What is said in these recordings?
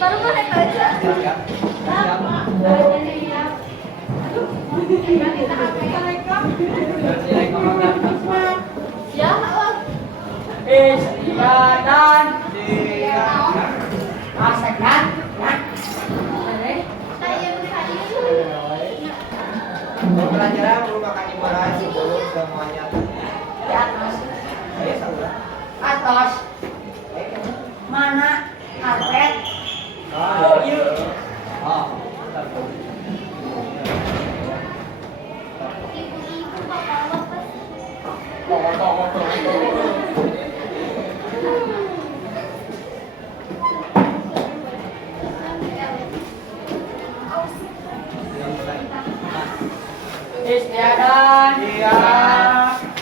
Baru boleh aja. Ya, Istiadan dia asekan Pelajaran belum akan dibahas sebelum semuanya di atas saya saudara atas mana karpet yuk Istiadan dia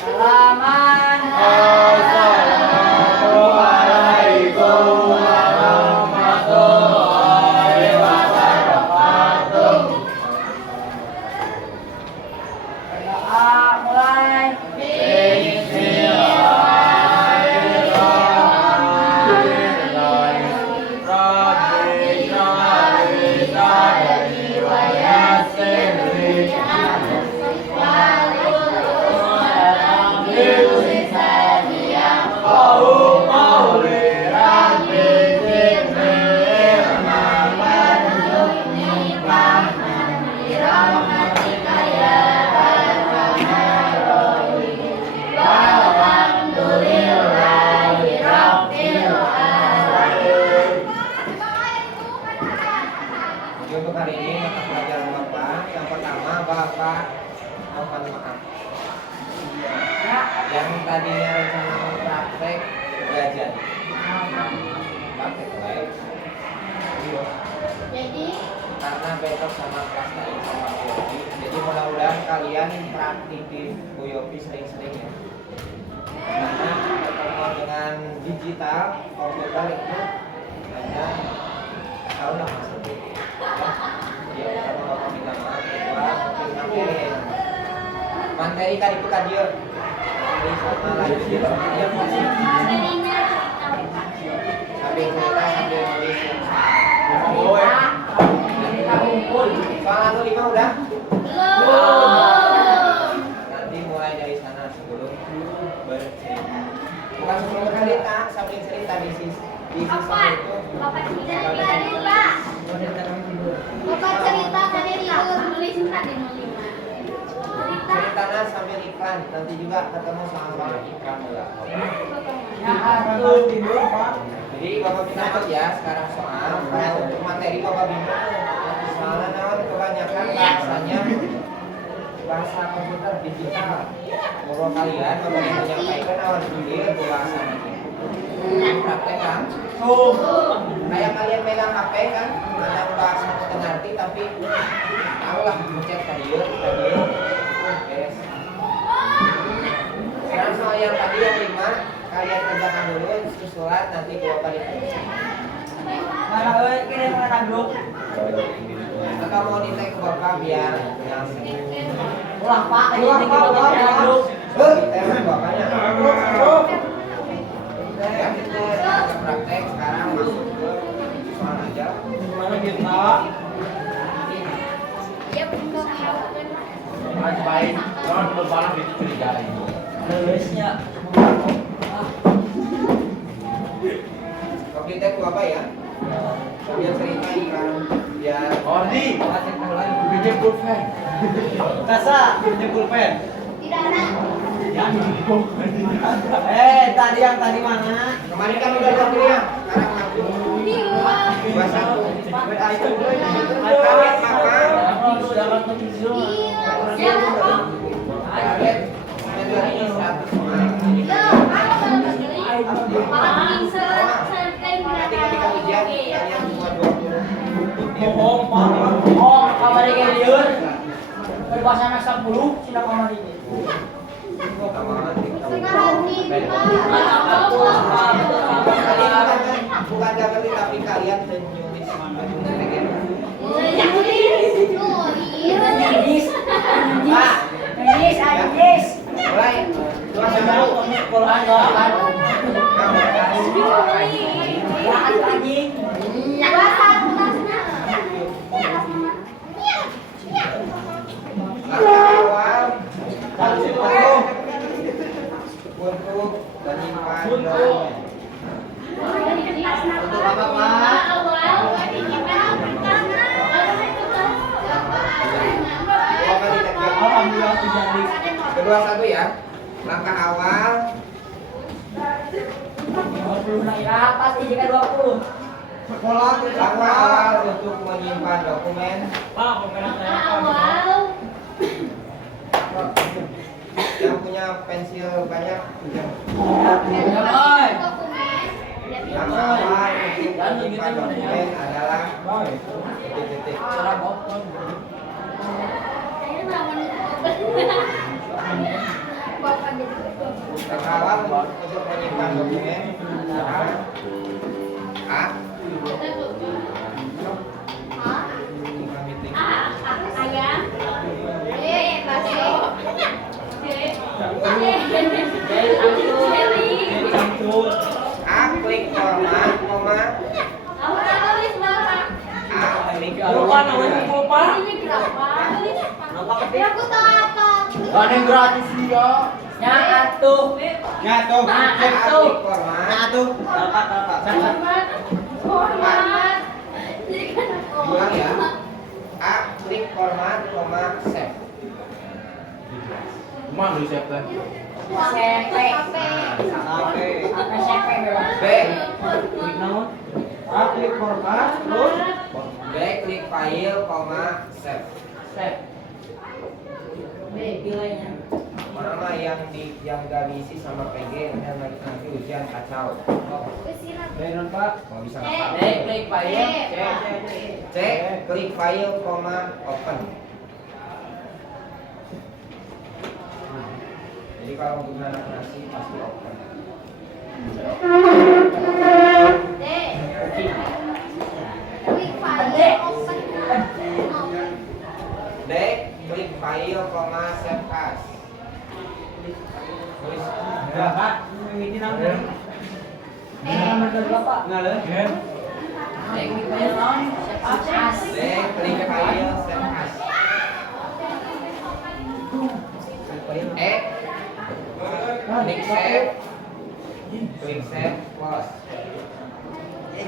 halaman Assalamualaikum warahmatullahi wabarakatuh. mulai Untuk hari ini mata pelajaran Bapak yang pertama Bapak mohon maaf yang tadinya rencana mau praktek gak jadi praktek baik jadi karena besok sama kelas lain sama Bu Yopi jadi mudah-mudahan kalian praktikin Bu Yopi sering-sering ya karena pertemuan dengan digital komputer itu hanya tahu lah maksudnya ya sama Bapak minta maaf kedua mungkin materi kan itu kan dia ini sama lagi dia masih sambil cerita sambil nulis soal 5 udah nanti mulai dari sana sebelum bercerita bukan sebelum bercerita sambil cerita di sisi itu Bapak cerita tadi tidur nulis tadi 05. ceritanya sambil iklan nanti juga ketemu sama iklan juga tidur Pak. jadi Bapak minta maaf ya sekarang soal untuk materi Bapak bingung soalnya nawan kebanyakan bahasanya bahasa komputer digital bahwa kalian Bapak yang menyampaikan nawan sendiri bahasa ini praktek kan kayak kalian megang HP kan ada bahasa nggak ngerti tapi tahu lah mencet tadi beres sekarang soal yang tadi yang 5 kalian kerjakan dulu susulan nanti Bapak diperiksa Mana kirim ke grup. atau mau di tag ke Bapak biar yang Ulah Pak, ulah grup. di tag ke Bapaknya ya kita praktek sekarang masuk ke soal aja Mana kita? Ya bentuk Baik, jangan berbalas itu curigai. Nulisnya Oke, tag ke Bapak ya biar cerita kan biar Ordi, pinjam pulpen. Kasa, pinjam pulpen. tidak ada. Tadi yang tadi mana? kemarin kan udah ganti ya sekarang langsung Di luar. 21 itu Siapa Pak? kalian dari 100 Loh, apa bagus? Paling sampai nanti ketika ujian kalian cuma 20 Bohong, Pak. Oh, kabar yang liur. Berbahasa anak 10 sila kamar ini. Sekarang ini Bukan gak ngerti tapi kalian menulis Pak, Inggris, Inggris. mulai. Dua satu. Sekolahan doakan. Anjing. Langkah awal untuk menyimpan dokumen. Untuk apa, Pak? Alhamdulillah tidak di. Kedua satu ya. Langkah awal 20 naira pasti jika 20. langkah awal untuk menyimpan dokumen. Pak, pemeran saya. Yang punya pensil banyak pinjam. Langkah awal untuk menyimpan dokumen adalah titik-titik. Langkah awal untuk menyimpan dokumen adalah A. Menyimpan meeting. A. Klik format, koma. A. Klik Lupa namanya lupa. Aku tahu apa. Gak yang gratis dia. Yang atuh. Nyatu. A. Klik format. Nyatu. Dapat. Ulang ya. A. Klik format, koma, save. Mana resepnya? SMP. Oke. SMP bebas. B. Klik naon? Ah, klik format terus B. Klik file, koma, save. Step. B pilihnya. Mana yang gak diisi sama PG dan nanti ujian kacau. benon, Pak. Mau bisa D ngapain? klik file. C. Klik file, koma, open. Jadi kalau untuk anak nasi pasti open. D. Klik file, koma, save as. Tulis. Ya, Pak. Ini namanya. Nomor kedua Pak. Enggak le. D klik file on. As. D. Klik file, save as. E. Klik save. Klik save, close.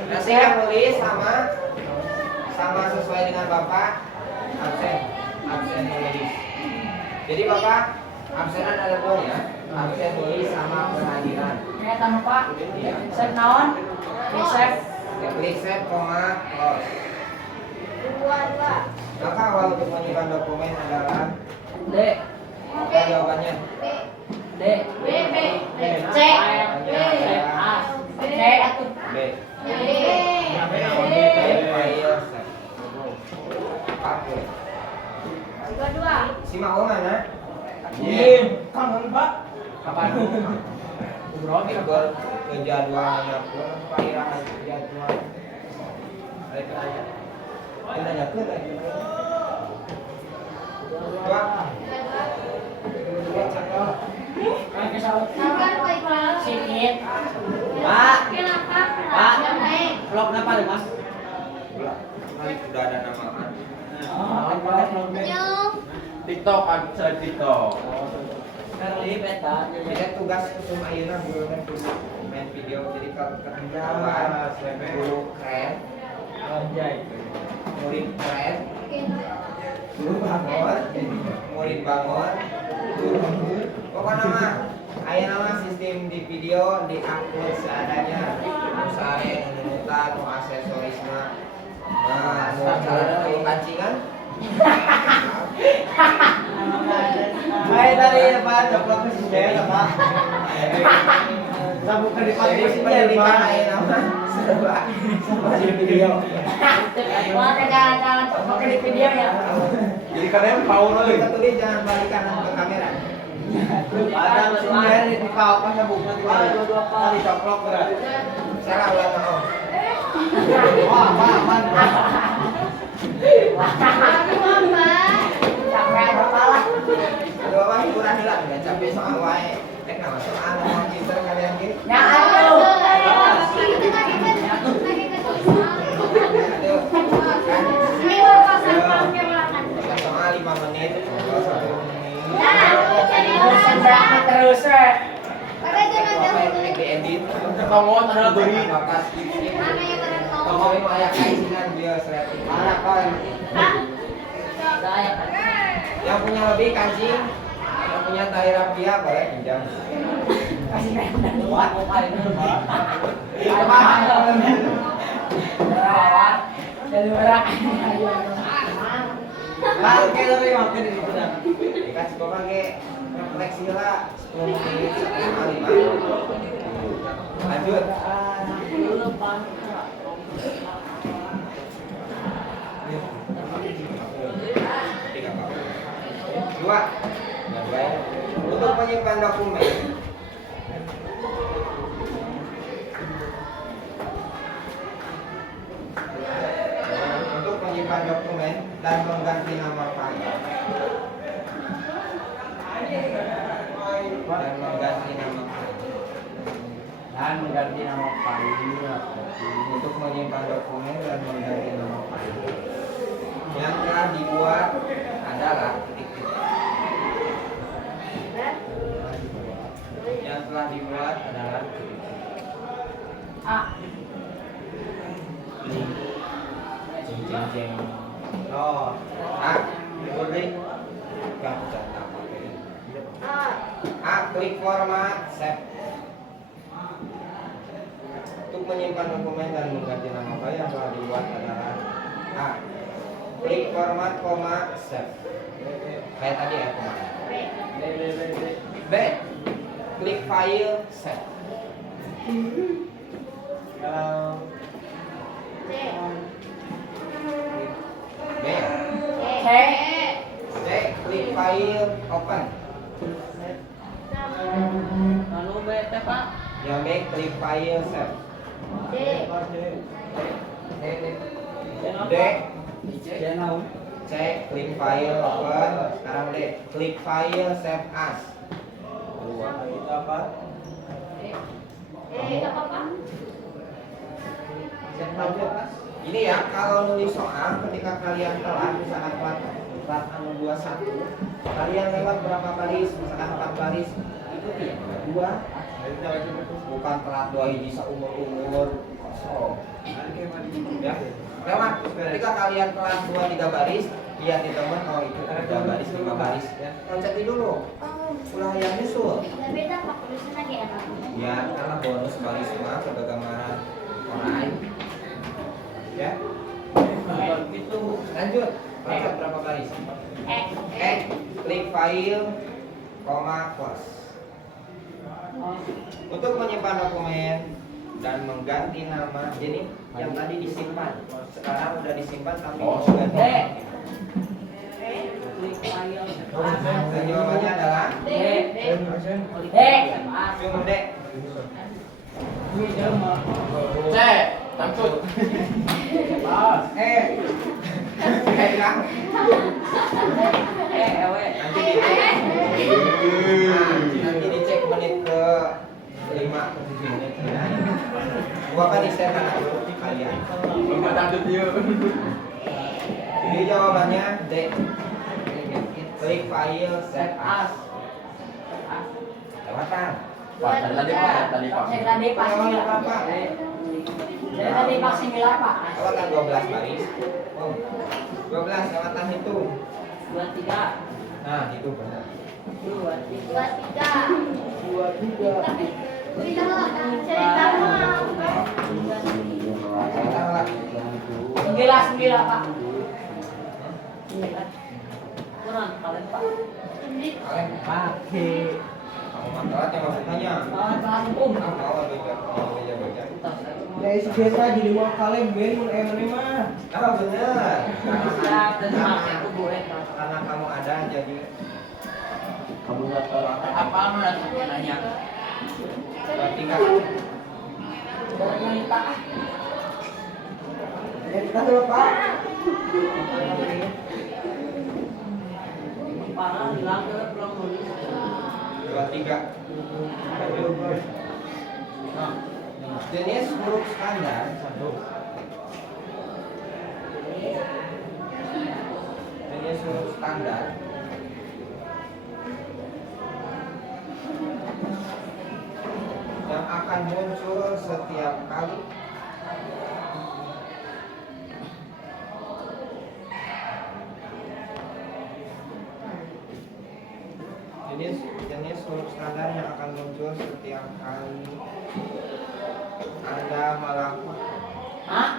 Nanti yang tulis sama sesuai dengan Bapak absen nulis. Jadi Bapak absenan ada dua ya. Absen nulis sama kehadiran. Kayak tamu Pak. Iya. Save naon? Klik save. Ya, klik save, koma, close. Maka awal untuk menyimpan dokumen adalah D. apa jawabannya? D. C. As. C atuh. B. File save. Oke. Si mau mana? Yin. Kangen, Pak. Kapan? Ikut ke jadwalnya pun Pak jadwal. Ada kerja. Kita nyakut lagi. Dua. Kayak kesal. Sikit. Pak. Pak. Vlog kenapa deh, Mas? Sudah ada nama kan? TikTok kan, saya TikTok. Karli peta. Jadi tugas kusum ayeuna guru kan main video jadi kalau ketahuan guru keren, Anjay. murid keren, guru bangun, murid bangun, pokoknya mah ayeuna mah sistem di video di upload seadanya, misalnya nunutan, nu aksesoris mah, nah nu cara nu kancingan. Hai tadi Pak, coplok ke sini Pak. Bukan dipakai Jadi sih pendidikan lain nama serba sama di video. Wah, jangan pakai di video ya. Jadi kalian power Kalau euy. kita tulis jangan balik kanan ke kamera. Ada sumber di kau kan sabuk nanti kali coplok berat. Salah ulang oh. Wah, aman. Sampai kepala. Dua wah hiburan hilang ya capek soal wae. Nama soal ngomong pinter kalian gitu. Ya, aduh. Aduh. Kan soal 5 menit, kalau 1 menit. Berapa terus, Rek? Diedit. Ngomong ada beri. Bakas. Kamu mau ayak kainan dia seret. Anak kan. Saya Yang punya lebih kancing, yang punya tali rapia boleh pinjam. kasih dan buat jadi berak. Pakai tapi makin di sana. Dikasih kok pakai refleksi lah 10 menit 1,5. Lanjut. Dua. Untuk menyimpan dokumen. Untuk menyimpan dokumen dan mengganti nama file. Dan mengganti nama file. Dan mengganti nama file. Untuk menyimpan dokumen dan mengganti nama file. Yang telah dibuat adalah titik-titik. Yang telah dibuat adalah titik-titik. Jeng. Oh, boleh. Gak bisa pakai. Klik format save. Untuk menyimpan dokumen dan mengganti nama file yang telah dibuat adalah klik format koma save. Kayak tadi ya koma. B. Klik file save. B. C. Klik file open. Lalu bete Pak. Yang B klik file save. D. Channel. C klik file open. Sekarang D klik file save as. Itu apa? Ini ya kalau nulis soal ketika kalian telat misalkan telat 21 kalian lewat berapa baris misalkan 4 baris itu ya 2 bukan telat 2 hiji seumur kosong ya lewat ketika kalian telat 2-3 baris lihat di teman oh itu 3 baris 5 baris ya loncat dulu ulah yang nyusul ya karena bonus baris semua ke gambaran online ya Itu lanjut loncat berapa baris klik file koma close untuk menyimpan dokumen dan mengganti nama jadi yang tadi disimpan sekarang udah disimpan tapi ganti dan jawabannya adalah cuma D C. Tangkut. Kang nanti dicek menit ke 5 ke 7 menit gua kan di share kan kalian Lompat tangkut dia. jadi jawabannya D klik file save as lewatan Tadi Pak. Saya tadi pas lewatan apa Saya tadi pas 9 Pak. lewatan 12 baris 12 lewatan itu 23. nah itu benar 9 Pak. Kurang kalian Pak. kalian pakai kamu manfaatnya maksudnya Pas Palang hukum. Mau baca. Ya isi biasa jadi mau kalian ben mun emane mah. Ah bener. Siap dan pakai aku gue. Karena kamu ada jadi Kamu nggak tahu Apa mana nanya? berarti kan Wanita. Ya kita dulu Pak. Parah hilang ke pulang nulis. 23. Jenis huruf standar jenis huruf standar yang akan muncul setiap kali jenis huruf standar yang akan muncul setiap kali Anda melakukan Hah?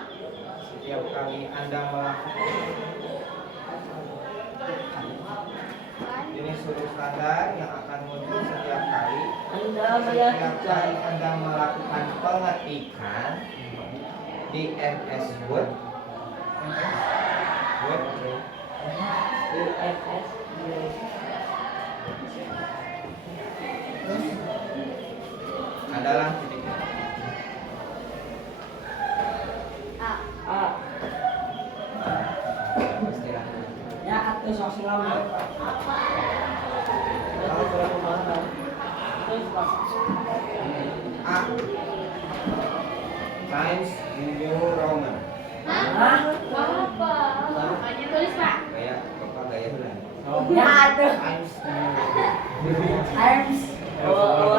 setiap kali Anda melakukan jenis huruf standar yang akan muncul setiap kali Anda melakukan pengetikan di MS Word adalah titik istirahat. Ya, atus sok silam. A Times New Roman Hah? Apa? Tulis Pak. gaya bapak gaya bulan Ya, aduh. Times Times. Oh,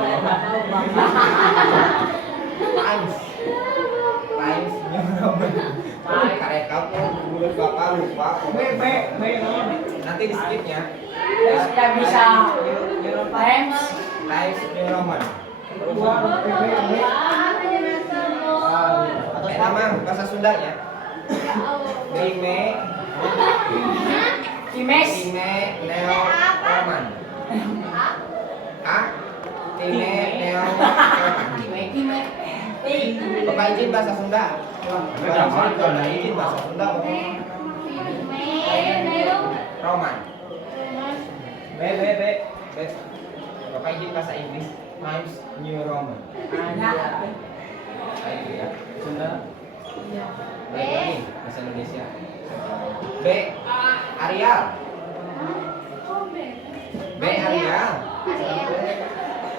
Times New Roman karek kamu mulut bapak lupa nanti di skipnya Terus tidak bisa. Times. Times New Roman nama bahasa Sundanya Time Times. Neo Roman A Time Neo Roman Bapak izin bahasa Sunda Bapak izin bahasa Sunda Bapak Roman B Bapak izin bahasa Inggris Times New Roman itu ya Sunda baik lagi bahasa Indonesia B Arial B Arial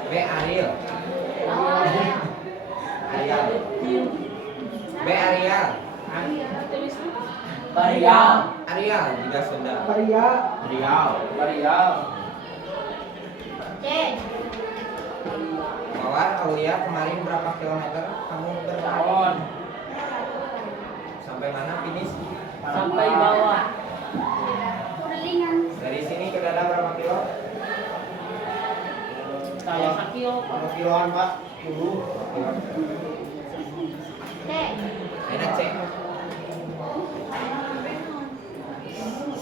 B Ariel Arial B Arial Barial. Arial juga Sunda Maria. Riau. C. Mawar Aulia kemarin berapa kilometer kamu berlari Tahun. sampai mana finish Sampai bawah. Kudelingan. dari sini ke dada berapa kilo Saya sakil. berapa kiloan Pak 10 C. enak cek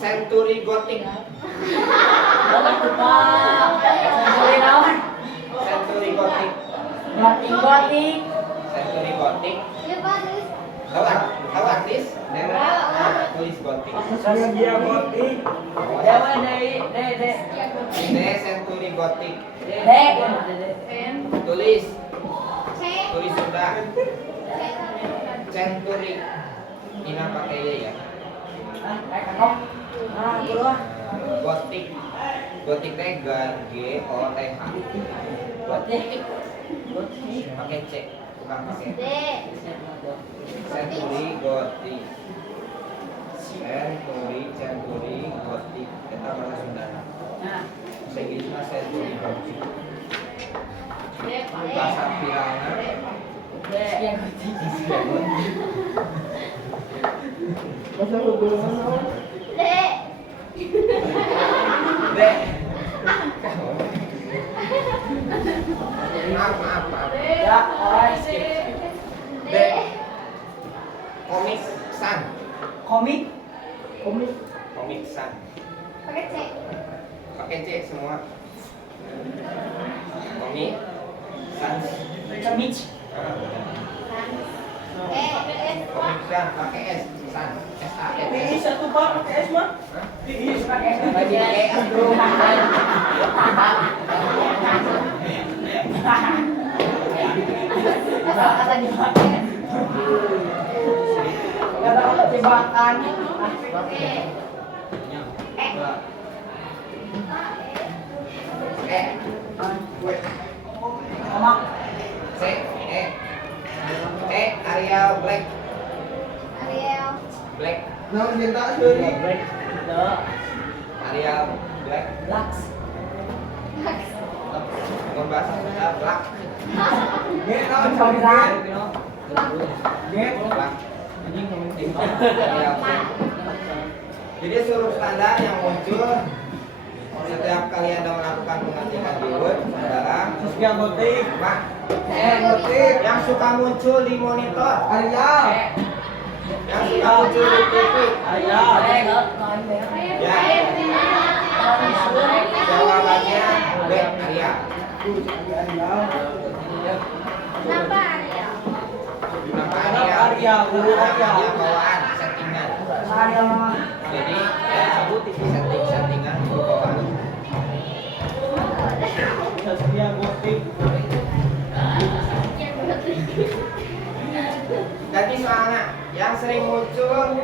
Century Gothic Boleh tuh Pak. Century naon? Century Gothic Gotik. Century Gothic Ya Pak, tulis. tahu artis nah, tulis Gothic Dia gotik. Ya mana dari de. D Century Gothic De. tulis C. tulis Sunda Century Ina pakai Y ya Kakak. Nah, keluar. Gothic Gothic teh G O T H Gotik. pakai C bukan pakai D. Century Gothic Century Gothic kita bahasa Sunda Nah, bahasa Inggris mah Century Gothic D. bahasa viralnya de. Ya gotik. Masa hubungan naon? D. D maaf Ya, alright. D Komik Sun Komik. Komik Sun Pakai C. pakai C semua Komik Sun Cemich. Pemikiran pakai S, san, S-A-N. Ini satu Pak pakai es mah. Ini pakai es. Bagi E bro. Ada apa jebakan? E, Sama. C, E. E, Arial Black. Ariel. Black. Nah, minta suri. Arial Black. Lux. Bukan bahasa Sunda, Black. Get now Come cari down. get. Black. Arial Black. Jadi seluruh standar yang muncul setiap kali Anda melakukan pengecekan keyword adalah Sosial gotik. Pak, Gotik. yang suka muncul di monitor, Arial. yang suka muncul di TV. Arial. Ya, jawabannya B, Arya. Arial. Kenapa Ariel? Kenapa Anak Arya? Arya, guru Arya. Dia bawaan settingan. Jadi ya sebut TV settingan guru bawaan. Sosial gotik. Jadi soalnya yang sering muncul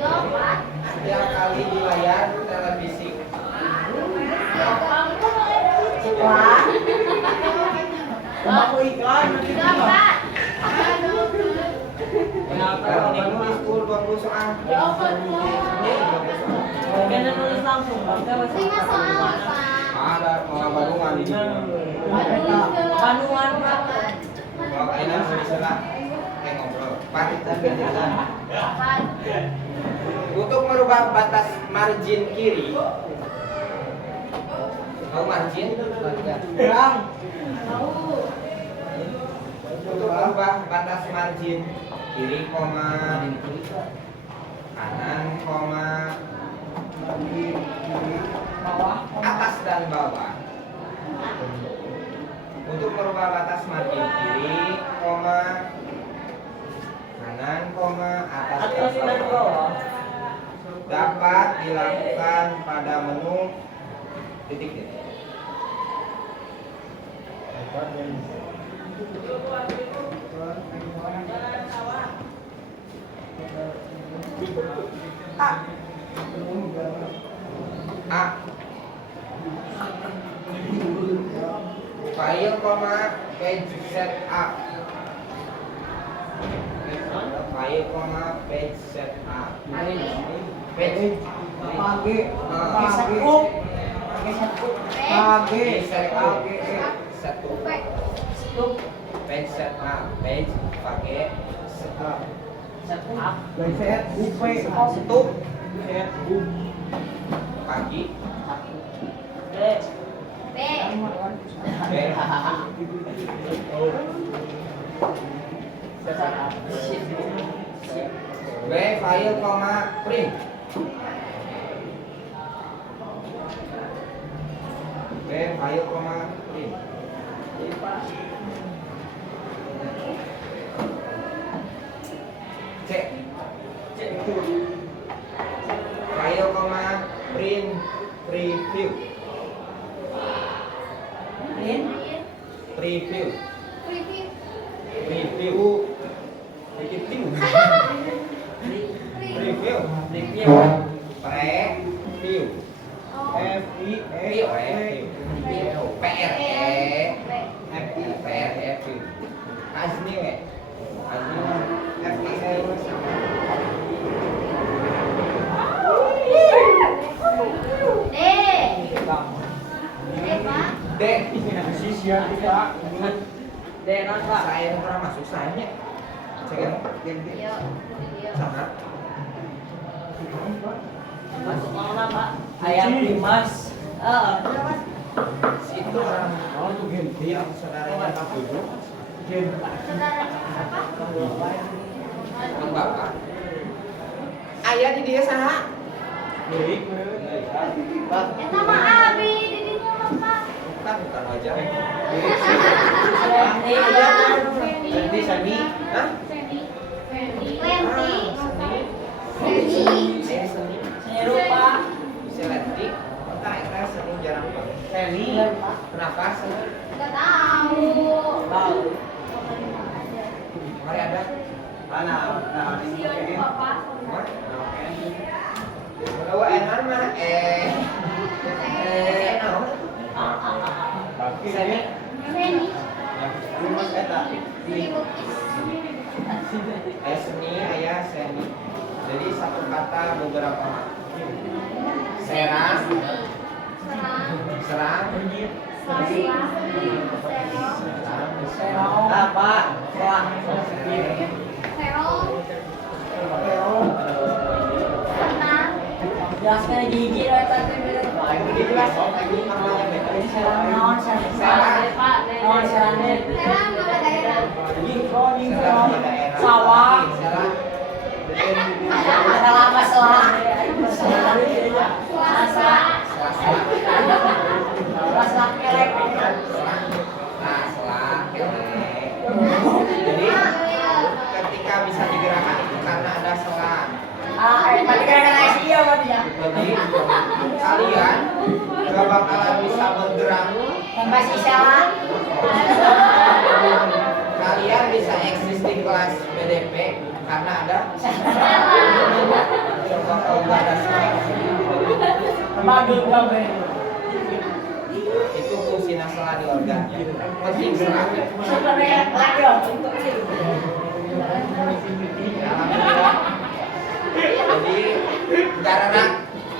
Dopat. setiap kali di layar televisi. Wah. Aku iklan nanti kita. Dopat. Kalau ini nulis 20 soal. Ini 20 soal. Kena nulis langsung. 5 soal, Pak. Ada malah badungan di sini. Panuan Pak. Kalau ini misalnya kayak ngobrol. Pak, Dopat. untuk merubah batas margin kiri. Tahu margin? Terang. Untuk merubah batas margin kiri, koma, kanan, koma, atas dan bawah. Untuk merubah batas margin kiri, koma, kanan, koma, atas dan bawah dapat dilakukan pada menu titik. A. File, page set up. File, page set up. Page. Pagi. Satu. Pagi. Set up. Satu. P. Page set up. Page pakai set up. Satu. Set UP. Satu. Set UP. Pagi. B. B. B. B. File, print. B. File, print. C. File, print, preview. In. Preview. Preview. Preview. Preview. Preview. Review. Preview. Oh. Preview. Preview. Asni we. Asni. D. D, Pak. D. Sisi yang tidak. D non Pak. Saya pernah masuk sayanya. Cek Yo. Yo. sangat. Masuk mana Pak? Ayam Dimas. Itu orang Oh, itu ganti. yang saudaranya Pak Duduk. Saudara siapa? Bang Bapak. Ayah di dia saha? Baik. Eta mah Abi, didinya Bapak. Bukan wajah. Ini Hah? Feni. Seni rupa. Selenti. Entah itu seni jarang banget. Seni. Kenapa seni? Gak tahu. Tahu. Mari ada. Mana? Nah, ini Sion papa. Hah? Kalau enak mah naon? Seni. Feni. Rumus eta. Seni lukis. Seni aya seni. Jadi satu kata beberapa makna. Serang, serang, Serong. Apa? Selang. Jelaskan gigi lah tadi. itu dijelas lagi maknanya beda. Non serane. Serang di daerah. Sawah. Serang. Ada lama selah. Selasa kelek. Nah, selang kelek. Jadi ketika bisa digerakkan itu karena ada selang. Berarti kira-kira Asia berarti ya. Jadi kalian gak bakalan bisa bergerak. Masih salah. Kalian bisa eksis di kelas PDP karena ada coba kalau nggak ada selang. Bagus kabe. Itu fungsi selang di organ. Penting selang. Sebenarnya lagi loh. Alhamdulillah. Jadi karena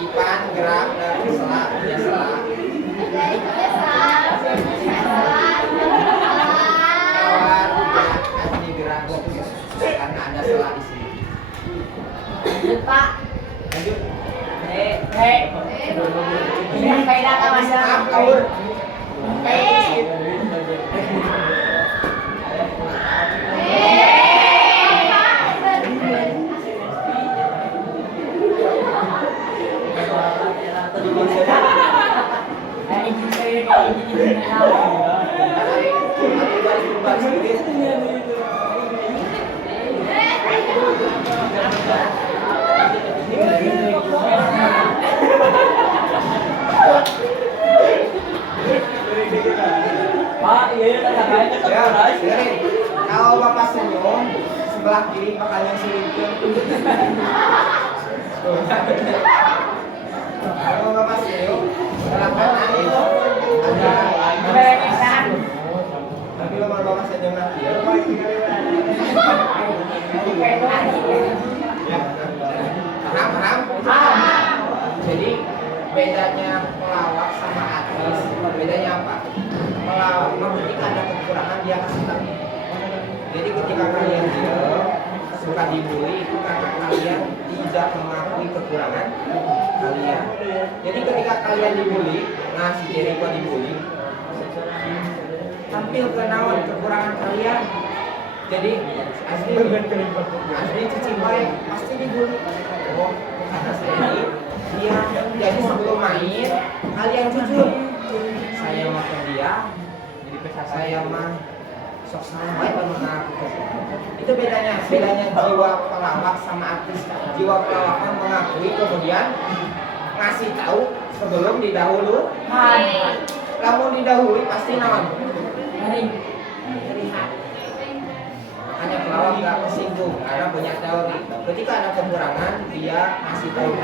Ipan gerak dan selang ya selang. Kawan kasih gerak karena ada selang di sini. Pak. Lanjut. Ini kaidah apa Mas? Akur. Pak, iya katanya Ya, dengerin. Kalau Bapak senyum, sebelah kiri bakal yang selingkuh. Kalau Bapak senyum, sebelah kanan itu ada. Tapi kalau Bapak senyum lagi, ya. Paham? Jadi bedanya pelawak sama artis, bedanya apa? Pelawak ketika ada kekurangan dia kasih tahu. Jadi ketika kalian suka dibully itu karena kalian tidak mengakui kekurangan kalian. Jadi ketika kalian dibully, nah si Jericho dibully, tampil ke naon kekurangan kalian. Jadi asli cici baik pasti dibully. Oh, karena saya ini dia jadi sebelum main kalian jujur. Saya mah ke dia, saya mah sok salah baik mengaku. Itu bedanya jiwa pelawak sama artis. Jiwa pelawak kan mengakui kemudian ngasih tahu sebelum didahului. Kamu didahului pasti naon? Hanya pelawak nggak tersinggung karena banyak teori. Ketika ada kekurangan dia ngasih tahu.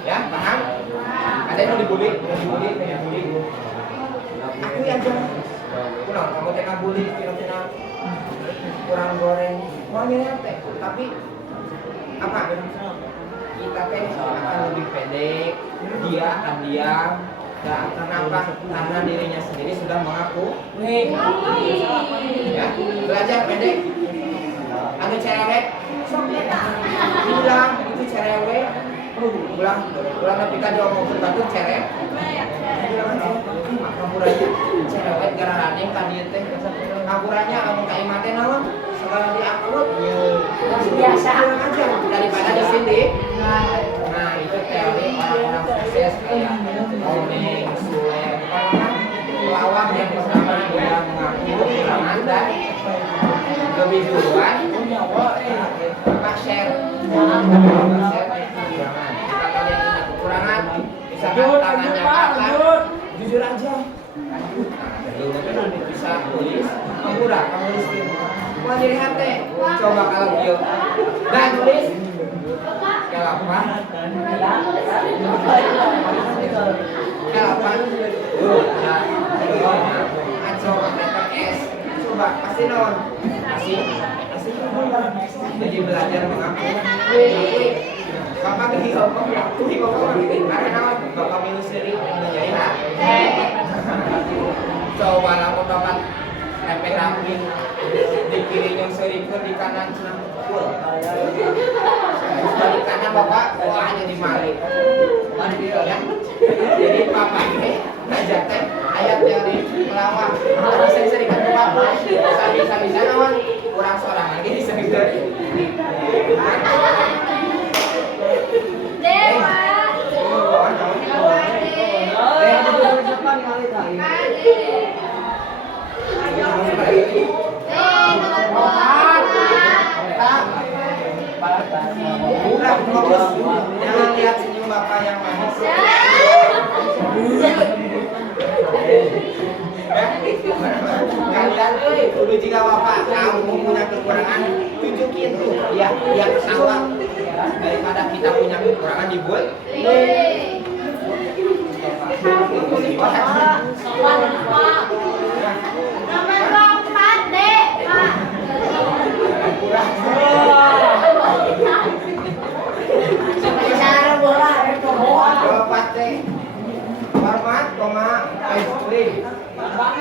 Ya paham? Ada yang mau dibully. Aku yang jangan. Kurang, kamu tengah bully, kira-kira kurang goreng. Maunya teh, tapi apa? Kita teh akan lebih pendek, dia akan diam. Dan kenapa? Karena dirinya sendiri sudah mengaku. Ya, belajar pendek. Ada cerewet, sok bilang itu cerewet. Ulang tapi kan diomongin batu cerewet. Kamurannya cerewet gara raning tadi teh. Kamurannya anu ka imah teh naon? Segala diakur. Biasa aja daripada di sini. Nah, itu teori orang-orang sukses kayak Omeng, Sule, pelawak yang pertama dia mengaku kekurangan dan lebih duluan Bapak share jika kalian punya kekurangan misalkan tangannya patah jujur aja bisa tulis murah kamu tulis mau jadi hati coba kalau bio dan tulis kelapan letter S coba pasti non pasti jadi belajar mengakui Bapak gini mengakui Bapak karena Bapak minus sendiri menjadi hati coba lamun Bapak tempel rapi di kirinya serikun di kanan senang pukul di kanan Bapak wah jadi malik ya jadi Bapak ini ngajak teh ayat dari pelawak bisa serikan ke Bapak bisa nawan kurang seorang lagi diserikan Dewa. Udah fokus, jangan lihat senyum Bapak yang manis. Kalian udah jika Bapak kamu punya kekurangan, tunjukin tuh ya yang ketawa daripada kita punya kekurangan dibuat. Nomor 4 Dek, Pak. Format, page print. Format,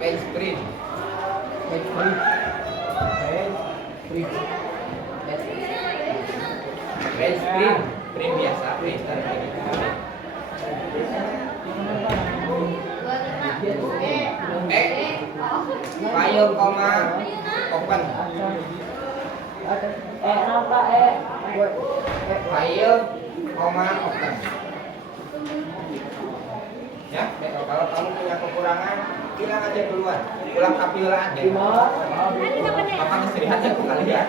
page print. Page print, print biasa, printer. File, open. File, open. Ya, kalau kamu punya kekurangan, bilang aja duluan. Pulang kapiola aja. Bapak istirahat ya kali ya.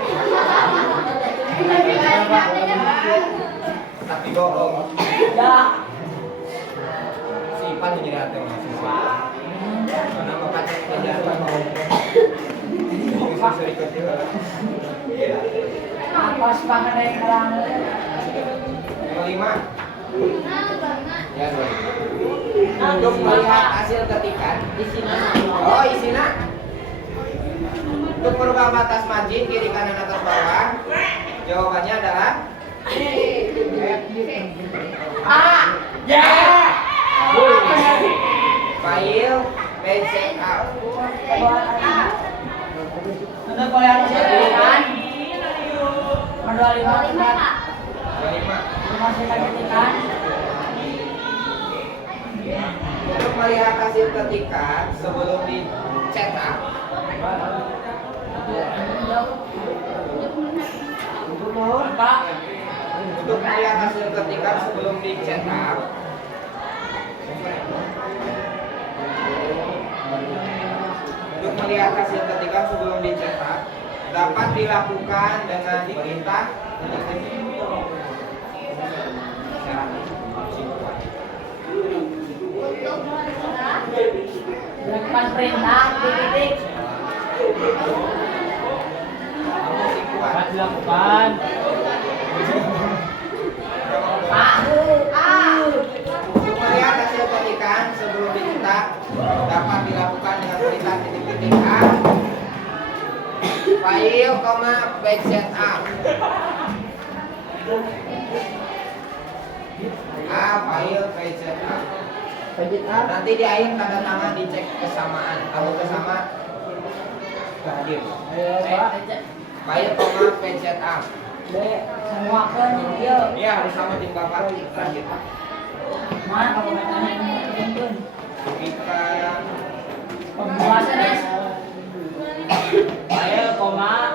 Tapi bohong. Si Ipan istirahat ya masih. Karena Bapak kejar bohong. Bisa sering kecil. Apa sepangan dari kerang? 5. Ya, untuk melihat hasil ketikan di sini. Oh, isinya. Untuk merubah batas margin kiri kanan atas bawah, jawabannya adalah A. Ya. File, page setup. Untuk melihat hasil ketikan. Menua 5 5. masih ketikan. Untuk melihat hasil ketikan sebelum dicetak. Pak. Untuk melihat hasil ketikan sebelum dicetak. Untuk melihat hasil ketikan sebelum dicetak dapat dilakukan dengan perintah Lakukan perintah titik. Dapat dilakukan. Pak. Untuk melihat hasil ketikan sebelum dicetak dapat dilakukan dengan perintah titik-titik A. File, page setup. A, file, page setup. Nanti di akhir tanda tangan dicek kesamaan. Kalau kesama hadir. File, page setup. Semua kan dia. Iya, harus sama di Bapak terakhir. Mana kamu katakan? Kita Pembahasan es. File, file,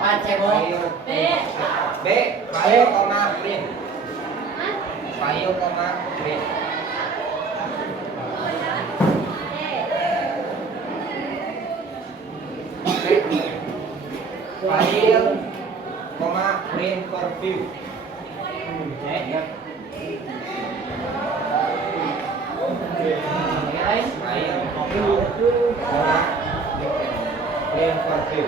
Pacebok. B, file, print. File, print. File, koma, print for view. File, koma, print for view.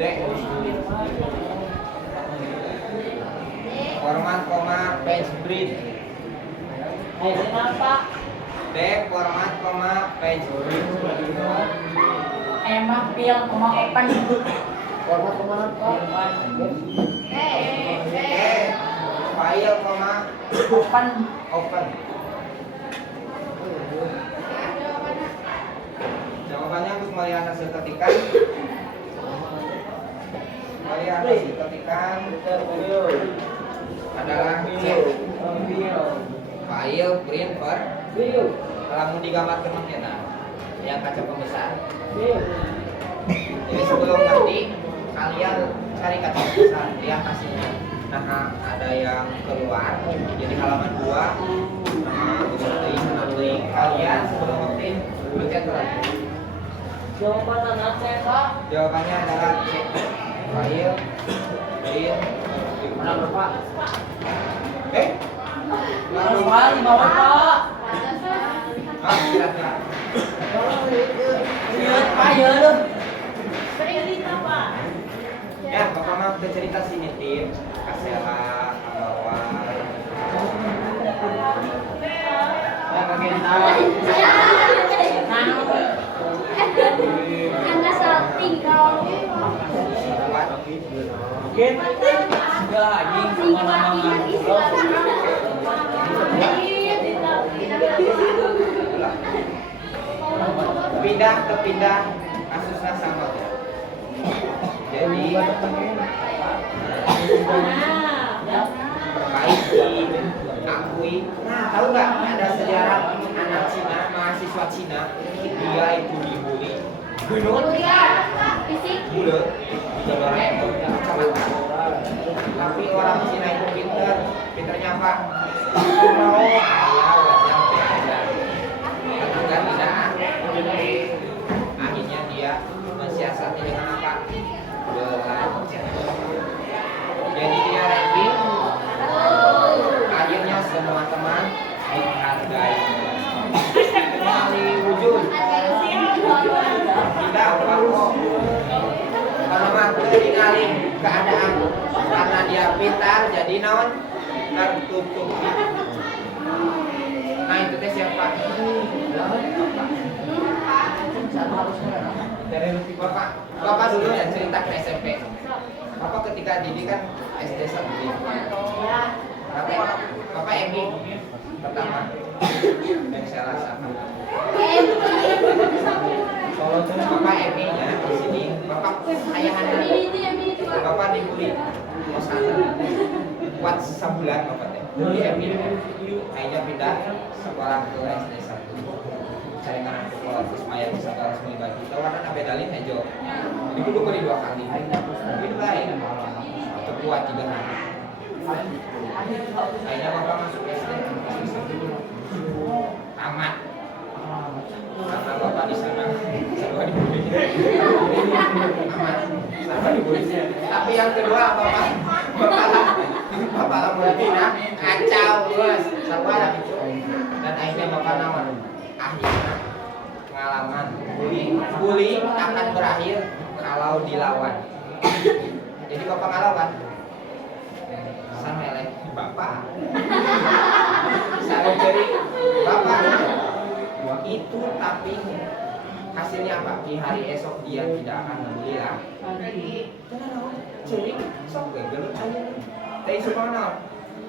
Dek. Format, koma, page breadth. Dek, format, koma, page breadth. Emang pil koma open. Format kemana Pak? File, koma, Open. open. Jawabannya untuk melihat hasil ketikan. Melihat hasil ketikan adalah C. File, print for kalau mau digambarkan makanya yang kaca pembesar. Jadi sebelum nanti kalian cari kaca pembesar lihat hasilnya. Nah ada yang keluar jadi halaman 2. Nah kalian sebelum nanti pencet lagi. Jawabannya adalah C. File, print, Mana berapa? Normal 5 Pak. Kira-kira. Pak ya lu. Ya, Bapak mau bercerita sini tim, Kasela, Kabawan. Ya bagian tahu. Karena salting kau. Gen. Ya anjing kemana-mana. Pindah kasusnya sama. Jadi perbaiki, akui. Nah, tahu nggak ada sejarah anak Cina, mahasiswa Cina, dia itu dibully. Gunung Fisik. bulat, itu kecamatan. Tapi orang Cina itu pinternya apa? Mau ayah wajah belajar. Kan tidak. Akhirnya dia mensiasati dengan apa? Belajar. Jadi dia ranking. Akhirnya semua teman dihargai. Kali wujud. Tidak apa kok. Kalau mampu ningali keadaan karena dia pintar jadi naon tertutupi. Nah itu teh siapa? Dari Bapak. Bapak dulu ya cerita ke SMP. Bapak ketika didik kan SD 1. Bapak Emi pertama yang saya rasakan. Bapak Emi ya di sini. Bapak ayahannya. Bapak dibully. Kuat sebulan Bapak teh. Jadi Emi akhirnya pindah sekolah ke SD 1. Cari kanan sekolah terus Maya bisa harus mengibadi. Tahu kan Abe Dalin hijau. Jadi kudu beri 2 kali. Itu baik. Kuat 3 hari. Akhirnya Bapak masuk SD. Tamat. Karena Bapak di sana serba dibully. Tamat. Serba dibully. Tapi yang kedua Bapak mulai pindah kacau bos. Serba itu. Dan akhirnya Bapak nawan. Akhirnya pengalaman bully akan berakhir kalau dilawan. Jadi Bapak ngelawan. Sama elek Bapak. Saya jadi Bapak itu tapi hasilnya apa? Di hari esok dia tidak akan membeli lah. Jadi sok gue gelut aja. Tapi suka naon?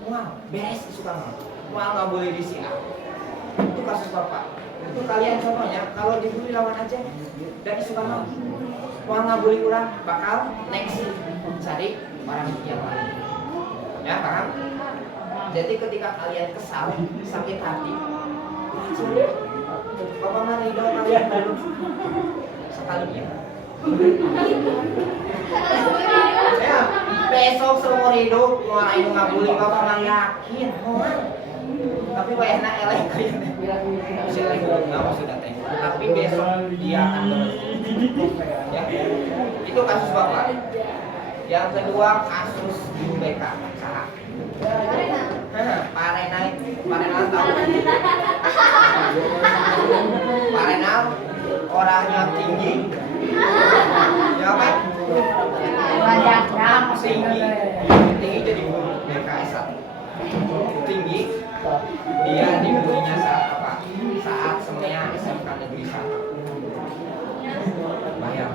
Wah, beres suka naon? Wah nggak boleh disiap. Itu kasus Bapak. Itu kalian contohnya kalau dibully lawan aja. Dan suka naon? Wah nggak boleh kurang bakal next cari orang yang lain. Ya paham? Jadi ketika kalian kesal, sakit hati, Bapak mah ridho kalian dulu sekalinya. Ya, besok seumur hidup mau aing ngabuli bapak mah yakin, moal. Tapi wayahna eleh kayaknya. Si eleh nggak sudah teh. Tapi besok dia akan berhenti. Ya, itu kasus bapak. Yang kedua kasus guru BK. Salah. Pak Renal tahu. Pak Renal orangnya tinggi. Ya kan? Tinggi jadi guru BKS 1. Tinggi. Dia dibulinya saat apa? Saat semuanya SMK Negeri 1. Bayang.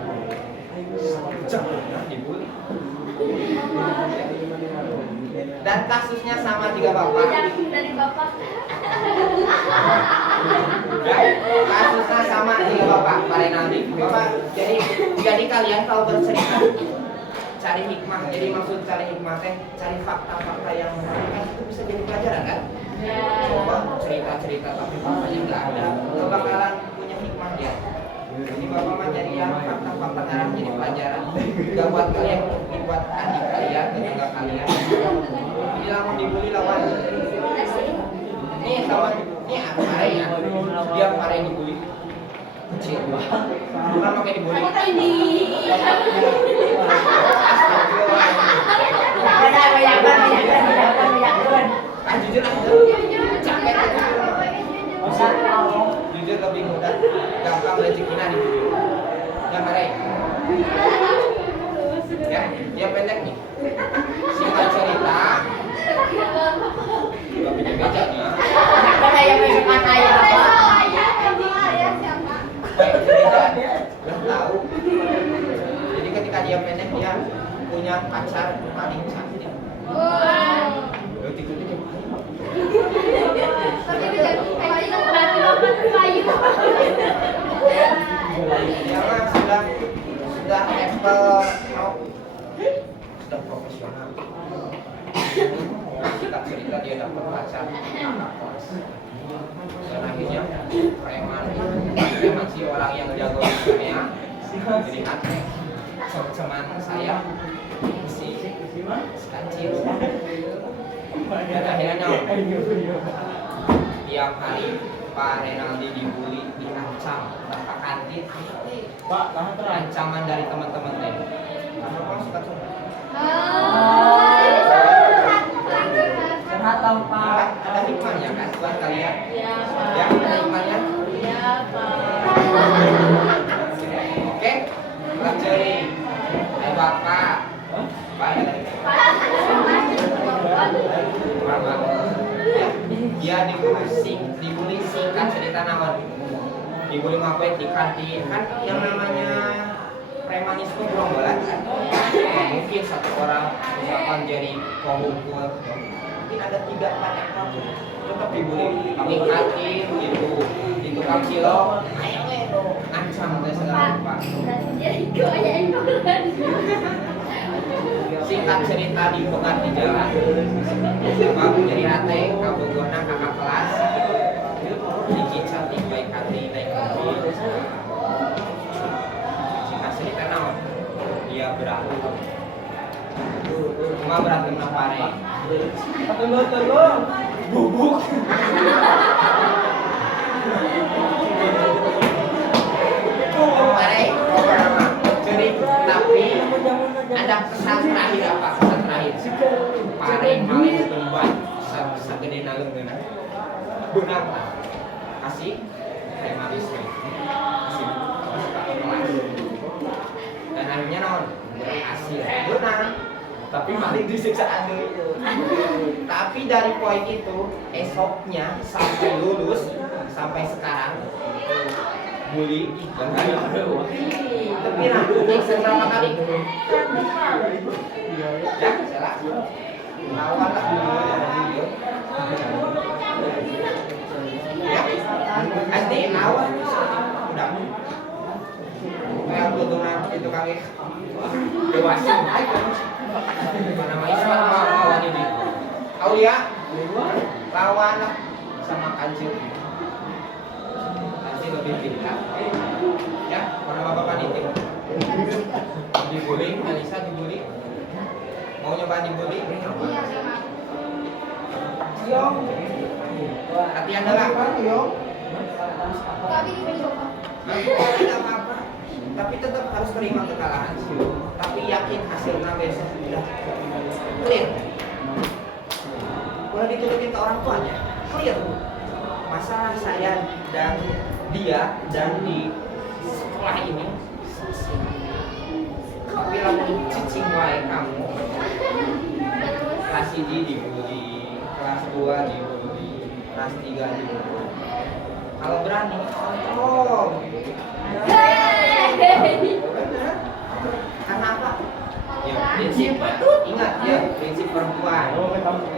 Dibully. Dan kasusnya sama juga bapak. Dari bapak. Kasusnya sama juga bapak, Pak Renaldi. Bapak, jadi kalian kalau bercerita cari hikmah. Jadi maksud cari hikmah teh cari fakta-fakta yang menarik itu bisa jadi pelajaran kan? Coba cerita-cerita tapi faktanya nggak ada, nggak bakalan punya hikmah dia. Jadi bapak mah jadi yang fakta-fakta ngarang jadi pelajaran. Gak buat kalian, buat adik kalian, tetangga kalian. Ini langsung dibully lawan. Nih kawan, nih Pare ya. Dia Pare dibully. Kecil. Bukan pakai dibully. Ini. Jujur capek jujur lebih mudah, gampang rezekinya dibully. Ya Pare. Ya, dia pendek nih. Singkat cerita. Gak punya meja nih. Belum tahu. Jadi ketika dia pendek dia punya pacar paling cantik. Udah tidur. Dia mah sudah level sudah profesional. Kita cerita dia dapat pacar kakak kelas. Dan akhirnya preman si orang yang jago dunia jadi hati cuman saya si kancil. Dan akhirnya tiap hari Pak Renaldi dibully, diancam, bapak kantin, ancaman dari teman-teman teh. Kamu suka curhat? Curhat dong, Pak. Ada hikmahnya kan buat kalian? Ya, Ya, ada hikmahnya. Ya, Pak. Oke, cari. Ayo bapak. Pak ada lagi. Mama. Ya, dia dibully singkat cerita nawan. Dibully ngapet di kantin kan yang namanya premanisme gerombolan kan. Mungkin satu orang misalkan jadi kohukul, mungkin ada 3-4 ekor tetap dibully pakai kantin gitu di tukang cilok ayo lo ancam oleh segala rupa. Singkat cerita dipegat di jalan sama menjadi rate kabogona kakak kelas dikit cantik baik hati baik mobil. Singkat cerita naon dia berantem cuma berantem na Pare bubuk Pare jadi tapi ada pesan terakhir apa pesan terakhir Pare mau berbuat segede nalung benar kasih premanisme kasih kelas dan akhirnya naon berhasil benar tapi maling disiksa anu tapi dari poin itu esoknya sampai lulus sampai sekarang bully dan tapi nanti seberapa kali ya salah lawan lah ya SD lawan udah kayak tutunan itu kaki dewasa mana Iswan lawan ini Aulia lawan lah sama kancil lebih pintar ya mana bapak panitia dibully Alisa dibully Mau nyoba dibully? Iya, sama. Yong. Latihan dulu. Yong. Tapi dicoba. Tidak apa-apa. Tapi tetap harus terima kekalahan. Tapi yakin hasilnya besok sudah clear. Boleh diturutin ke orang tuanya, clear. Masalah saya dan dia dan di sekolah ini tapi lamun cicing wae kamu kelas 1 dibully, kelas 2 dibully, kelas 3 dibully. Kalau berani kontrol. Karena apa? Ya, prinsip ingat ya, prinsip perempuan.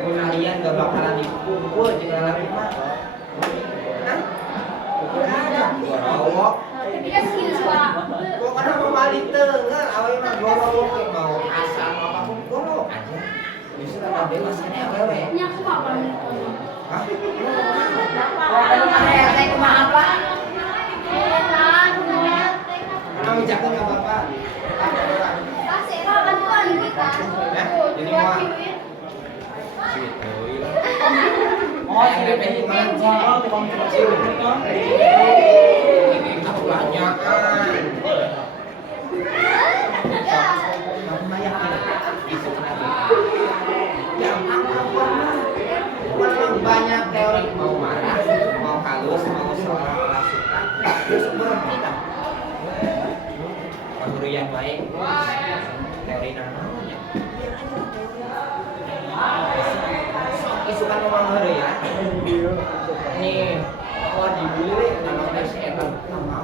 Kalian gak bakalan dipukul jika lagi mah. Hah? Gak ada. Gorowok. Tapi kan skill Pak. Kok kenapa balik tengah? Awalnya mah gorowok mau asal mau apapun gorowok aja. Justru ada dewasanya awewe. Ini aku Pak. Hah? Kenapa ucapkan ke bapak? Jadi mau Oh, yang lebih gimana? Tukang cium. ini pertanyaan. Memang banyak teori mau marah, mau halus, mau seorang kerasukan, terus berhenti kan? Penurian baik, teori namanya. Isukan ngomong hari ya. Nih, wah dibully nama tes eta nama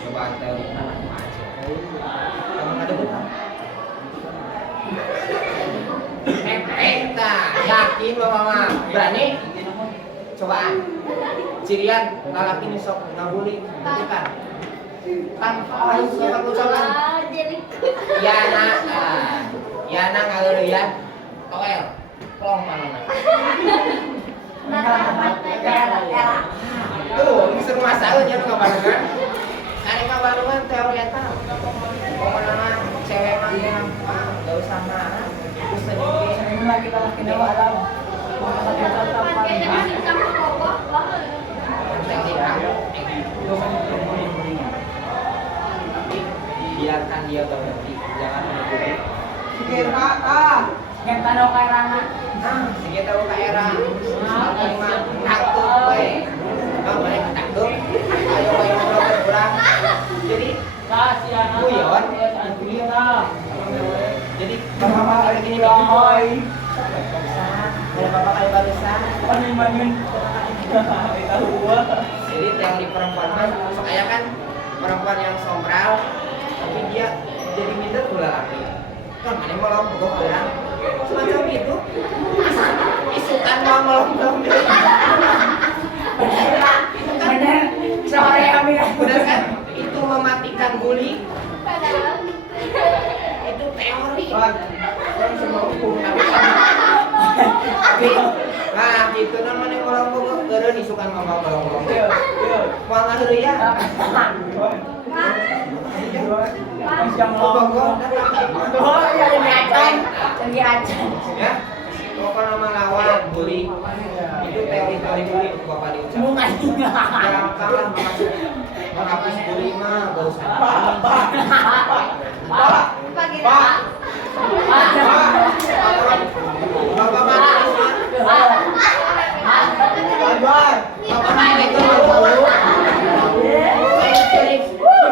coba teori nama aja. Kamu ada betul? Eta, yakin bapak mah berani? Cobaan. Cirian lalaki nih sok ngabuli, gitu kan? Tanpa aku coba. Yana ngalurian, toel, plong panona. Tuh, bisa masalah nya kabarungan. Ari kabarungan teori eta. Pokona cewek mah enggak usah marah. Terus senyum Kita laki dewa alam. biarkan dia berhenti, jangan meneguri. Kita ah. Yang tano kay Rana. Sige tahu ka era. Takut we. Bang balik takut. Ayo we ngobrol kurang. Jadi guyon. Jadi bapak kayak gini Hai. Kalau bapak kayak barusan. Panin-panin. Jadi teori perempuan mah kayak kan perempuan yang sombral tapi dia jadi minder pula laki. Kan mana mau lompok orang semacam itu. Isukan mau lompok. Bener. Sore kami. Benar kan? Itu mematikan bully. Itu teori. Tapi nah gitu namanya ngolong-ngolong beureun isukan mama ngolong-ngolong. Moal ngaheureuy ya. Oh, ya lebih acan. Lebih acan. Ya. Pokoknya nama lawan bully. Itu teori-teori bully Bapak diucap. Bunga Gampang menghapus bully mah gak usah. Bapak mana? Ajar. Bapak mana itu?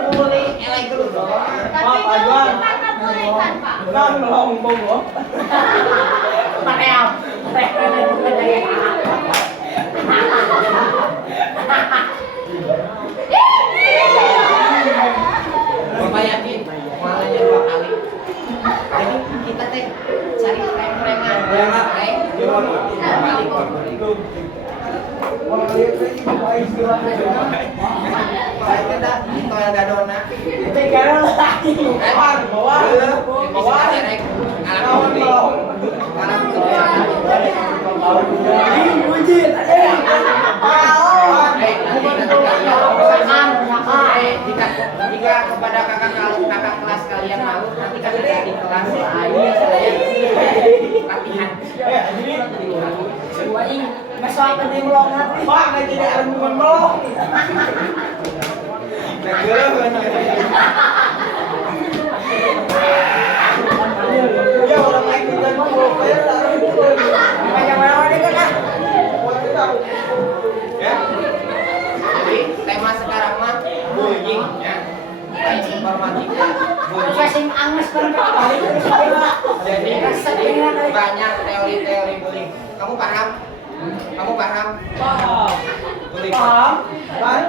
Bully, elek dulu dong. Tapi kalau kita bolehkan Pak. Nang lompong kok. Paream. Bapak yakin malahnya 2 kali. Jadi kita teh cari rem-reman. Balik. Kalau lihat ini baik istilahnya. Balik dah itu yang gadona. Tinggal lagi. Bawa. Jika kepada kakak kelas kalian malu, nanti kan ada di kelas lain saya latihan. Wah ini masuk apa di melongat? Pak, nggak jadi arungan melong. Ya orang lain kita mau bayar Yang mana kan ah? Ya. Jadi tema sekarang mah bullying ya. Informatika bullying. Fashion angus kan Jadi banyak teori-teori bullying. Kamu paham? Kamu paham? Paham. Bullying. Paham? Kan?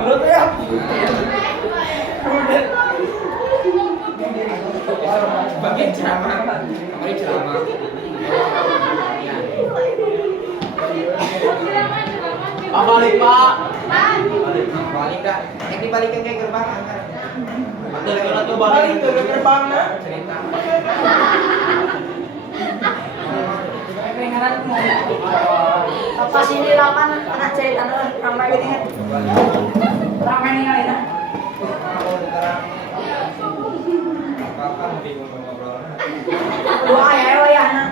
Menurut ya. Bagian ceramah. Kemarin ceramah. Pak balik Pak. Balik dah. Yang dibalikin kayak gerbang kan. Kita tuh Balik ke gerbangnya. Cerita. keringanan pas ini lapan anak cerita ramai gini kan ramai nih kali nah Kalau sekarang apa bingung ngobrolnya. doa ya nah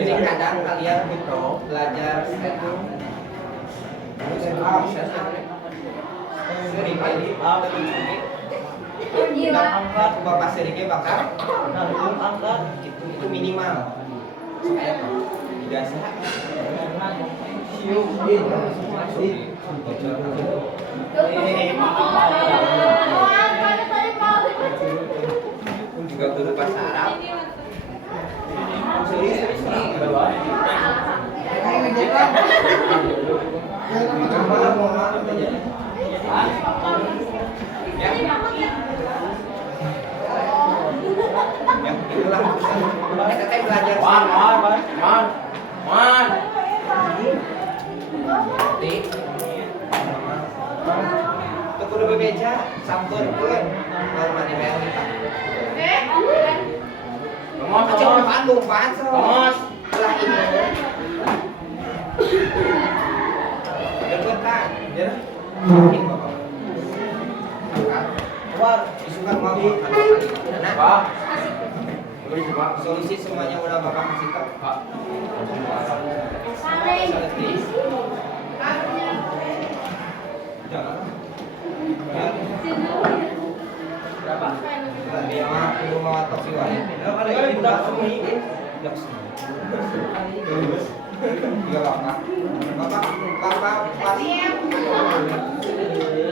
Jadi kadang kalian gitu belajar stand up. Sering kali angkat bapak serignya bakal angkat itu minimal supaya biasa juga guru bahasa Arab yang itulah kita teh belajar di itu kudu bebeja sampurkeun baru mandi bayar kita lumpat so lah ini deketan ya ini bapak keluar disuka mau makan Pak. Solusi semuanya udah bapak kasih tahu Pak. Jangan. Berapa? Dia mah perlu mau toksi wae. Ada budak semi. Budak semi. Iya bapak.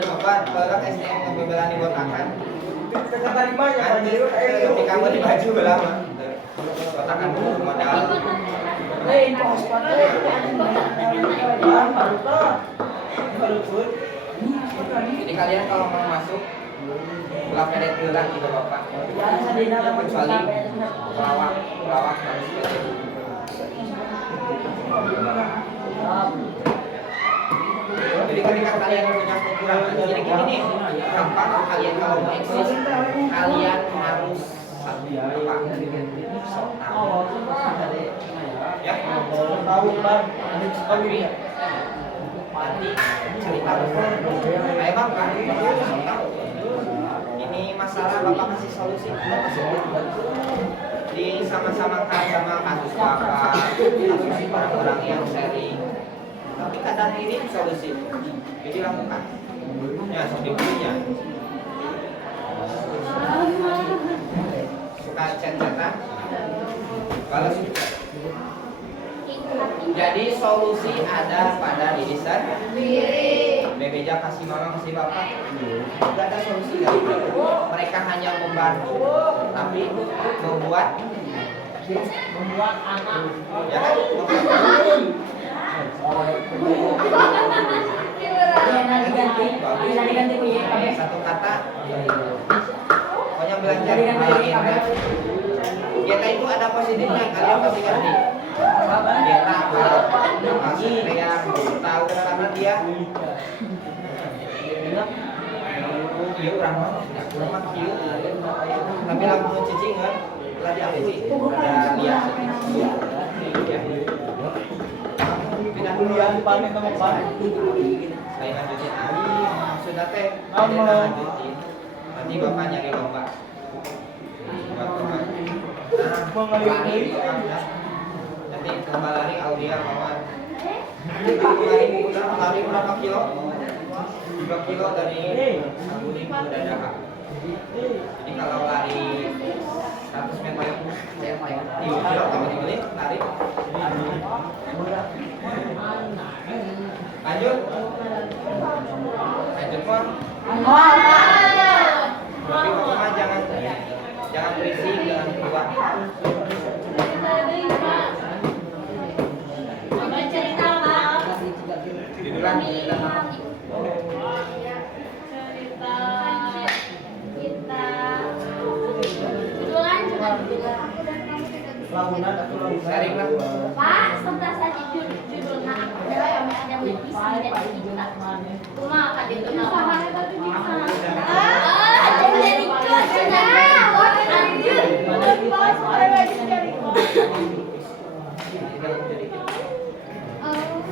Bapak berak SDM ngebebelan dibotakan. Kata limanya Nanti di kamu di baju belama. Botakan dulu modal. Jadi kalian kalau mau masuk pulang pedet gerak gitu bapak. Kecuali pelawak harus pedet. Jadi ketika kalian punya kekurangan, jadi gini nih, gampang kalian kalau mau eksis, kalian harus ya tahu kan ada sekali nanti cerita kayak bapak ini masalah bapak kasih solusi di sama-samakan sama kasus bapak kasus orang-orang yang sharing tapi kadang ini solusi jadi lakukan ya sebetulnya suka chat-chatan balas jadi solusi ada pada diri sendiri. Bebeja kasih mama kasih bapak. Tidak ada solusi dari mereka hanya membantu tapi membuat anak ya kan satu kata pokoknya belajar kita itu ada positifnya kalian pasti ngerti dia maksudnya yang tahu karena dia kieu urang mah kieu tapi lagu cicing kan telah diakui ada lihat ya pindah dulu ya panen sama Pak saya lanjutin maksudnya teh ada lanjutin. Nanti bapak nyari lomba. Buat bapak. Nah, lari gitu kan. Nanti lomba lari Aulia Mawan. Udah lari berapa kilo? 2 kilo dari Saguling ke Dadaha. Jadi kalau lari 100 meter 3 kilo kamu dibeli lari. Lanjut Pak. Tapi bapak jangan berisik, jangan keluar. Judulan Lamunan atau lamunan? sharing lah. Pak, sebentar saja judulnya adalah yang ada lebih dari kita. Cuma kan itu nama. Jadi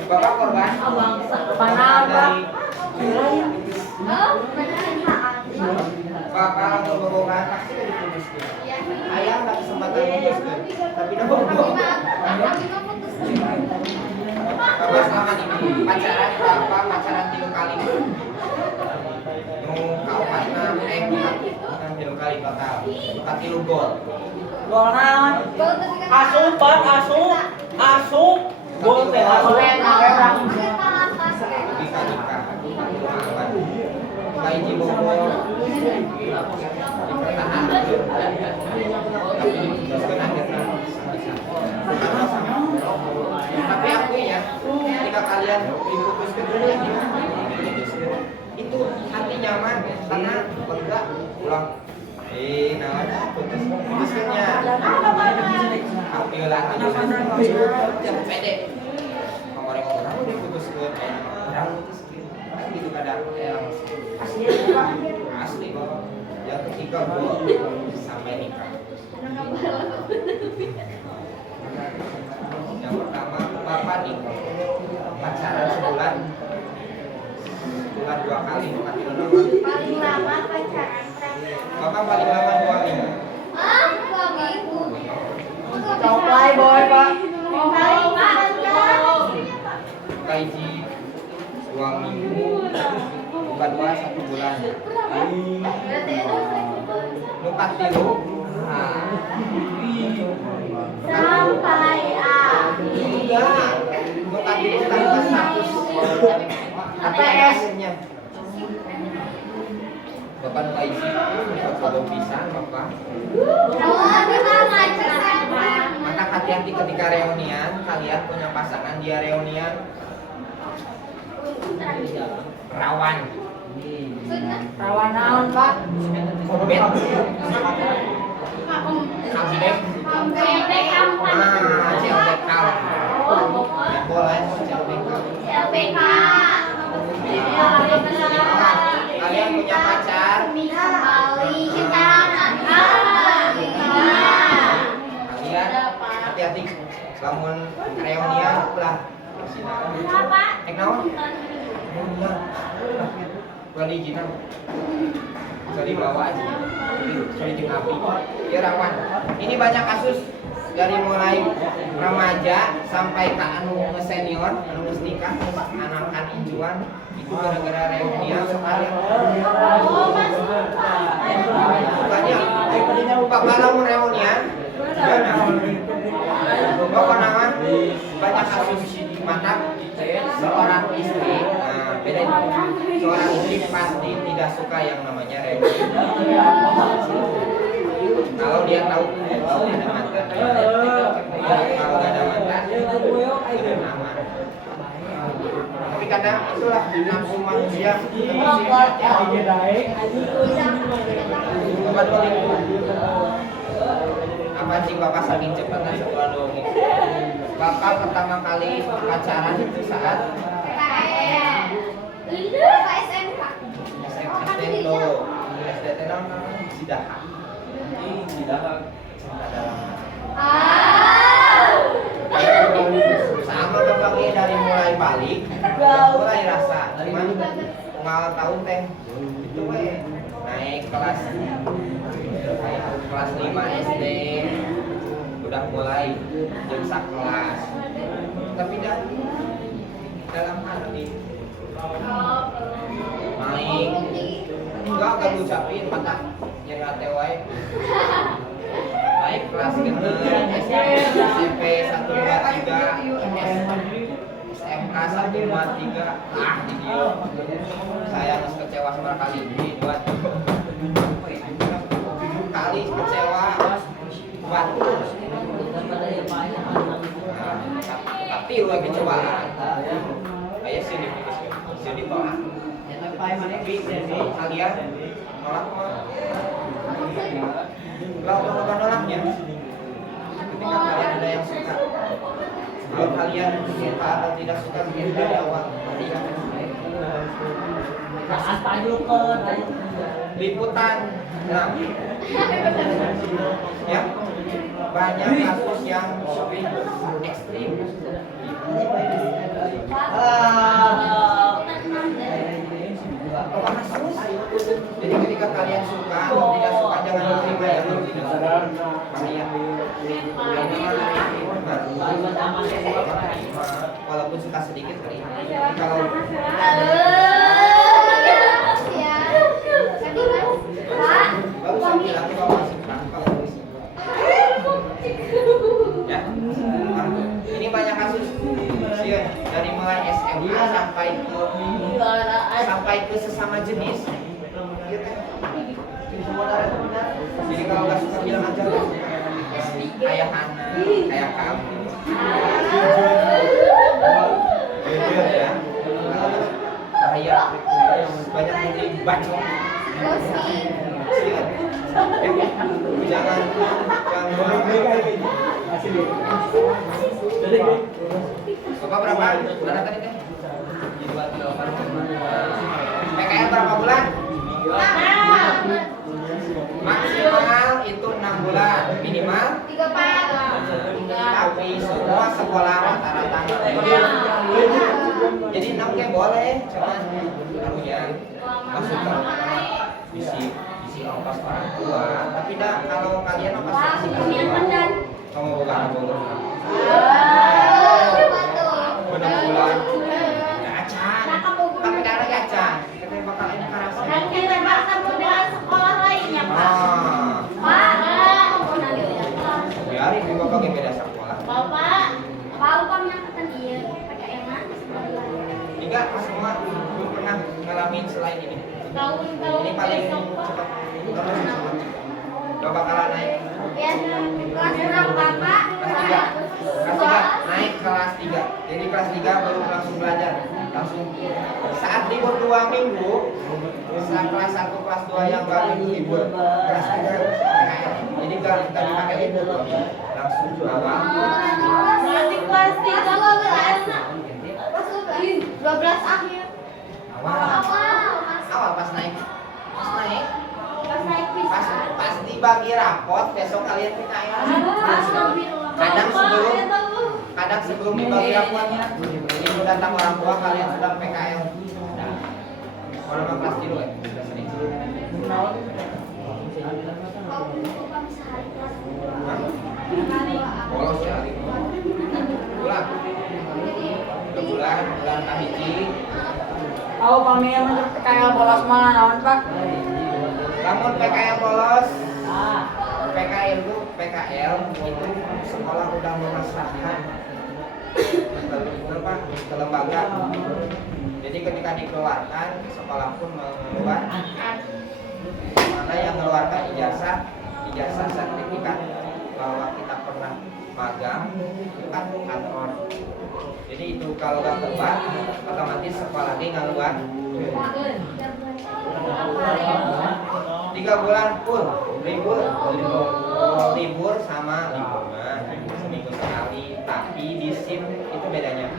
Bapak korban dari Bapak ngomong pasti diputuskan. Ayah nggak kesempatan memutuskan, tapi udah bohong. Bapak selama ini pacaran Bapak pacaran 3 kali. Kau pernah bukan 3 kali total. Tapi lu gol. Gol naon? Asup, Pak, asup. Gol teh asup. Bisa nikah. Bayi Cibogor. Dipertahankan. Tapi diputuskan akhirnya. Tapi aku ya, ketika kalian diputuskan itu hati nyaman karena lega pulang. Nah, putuskannya. Alhamdulillah jangan pede. Ngomong-ngomong aku diputuskan. Orang gitu kadang asli Bapak. Yang ketiga gua sampai nikah. Yang pertama Bapak nikah pacaran sebulan 2 kali bukan Paling lama pacaran Bapak paling lama 2 minggu. Cowok playboy, Pak. Kaiji 2 minggu bukan 1 bulan. Nukat tilu. sampai Enggak. Nukat tilu tanpa status. APS-nya. Bapak kaiji foto pisan Bapak. Maka hati-hati ketika reunian, kalian punya pasangan dia reunian rawan. Rawan naon, Pak? Komet. Comeback. Comeback kau. Boleh comeback kau. Kalian punya pacar? Kalian hati-hati bangun reunian lah. Naon? Bali jina. Jadi bawa aja. Jadi api. Ya rawan. Ini banyak kasus dari mulai remaja sampai ke anu senior, anu nikah, anak-anak injuan itu gara-gara reunian sekalian. Bukannya Pak kalau reunian, pokoknya banyak kasus mantap seorang istri. Nah, beda seorang istri pasti tidak suka yang namanya reunian. Kalau dia tahu ada mantan, kalau nggak ada mantan, udah aman. Tapi kadang itulah nafsu manusia. Bapak dua minggu. Apa sih Bapak saking cepatnya setelah 2 minggu? Bapak pertama kali pacaran itu saat SMK. SDT tuh, SDT namanya Cidaha. Sama Bapak dari mulai balik, mulai rasa cuman tunggal tahun teh itu naik kelas 5 SD udah mulai jengsak kelas tapi dalam hati naik enggak ngucapin mata yang ATW naik kelas genep SMP 123 SMK 153 di dia saya harus kecewa sama kali ini buat 7 kali kecewa buat tapi lagi cobaan ayah sih ditolak tapi kalian nolak kalau nolaknya ketika kalian ada yang suka kalau kalian suka atau tidak suka mungkin dari awal liputan nah ya banyak kasus yang ekstrim jadi ketika kalian suka atau tidak suka jangan diterima ya walaupun suka sedikit terima kalau ya ini banyak kasus dari mulai SMA sampai ke sesama jenis jadi kalau nggak suka bilang aja kayak Hana kayak kamu ya kayak banyak yang bacot jangan coba berapa bulan tadi teh PKL berapa bulan maksimal itu 6 bulan minimal 3 tapi semua sekolah rata-rata jadi 6 kayak boleh cuman harusnya masuk ke isi ongkos orang tua tapi kalau kalian ongkos isi kamu bukan boleh benar bulan acan tapi karena acan kita bakal ini karasa kita bakal modal sekolah lainnya Pak. biarin di bapak beda sekolah Bapak yang kata dia pakai enak enggak semua belum pernah ngalamin selain ini tahun ini paling cepat bapak kalah naik ya kelas berapa Pak? kelas 3 naik kelas 3 jadi kelas 3 baru langsung belajar langsung saat libur 2 minggu saat kelas 1 kelas 2 yang baru libur kelas 3 jadi gak dipakai libur langsung awal Nanti kelas 3 12 akhir awal pas naik bisa pas dibagi rapot besok kalian PKL kadang sebelum dibagi rapotnya jadi datang orang tua kalian sudah PKL orang kelas 3 ya bolos ya bulan tahiji Oh, kami yang kayak bolos mah naon Pak? namun PKL bolos PKL itu sekolah udah memasrahkan ke lembaga jadi ketika dikeluarkan sekolah pun mengeluarkan mana yang mengeluarkan ijazah sertifikat bahwa kita pernah magang itu kan kantor jadi itu kalau nggak keluar otomatis sekolah lagi nggak keluar 3 bulan full libur sama liburan seminggu sekali tapi di SIM itu bedanya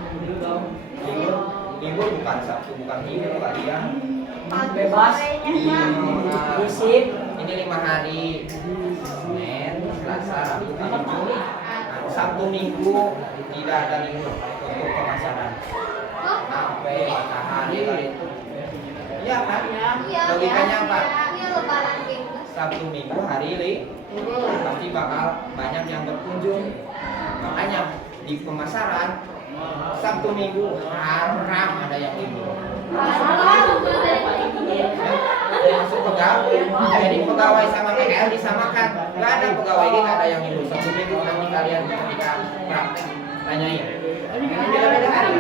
libur bukan Sabtu bukan Minggu kalian Bebas. Disip. ini 5 hari Senin Selasa Rabu Kamis Sabtu Minggu tidak ada libur untuk pemasaran sampai matahari kali itu Ya kan? Iya. Logikanya apa? Iya lebaran kayak gitu. Sabtu Minggu hari pasti bakal banyak yang berkunjung. Makanya di pemasaran Sabtu Minggu haram ada yang libur. Masuk pegawai, jadi pegawai sama PKL disamakan. Gak ada pegawai ini gak ada yang libur Sabtu Minggu. Nanti kalian ketika praktek tanyain. Beda-beda hari.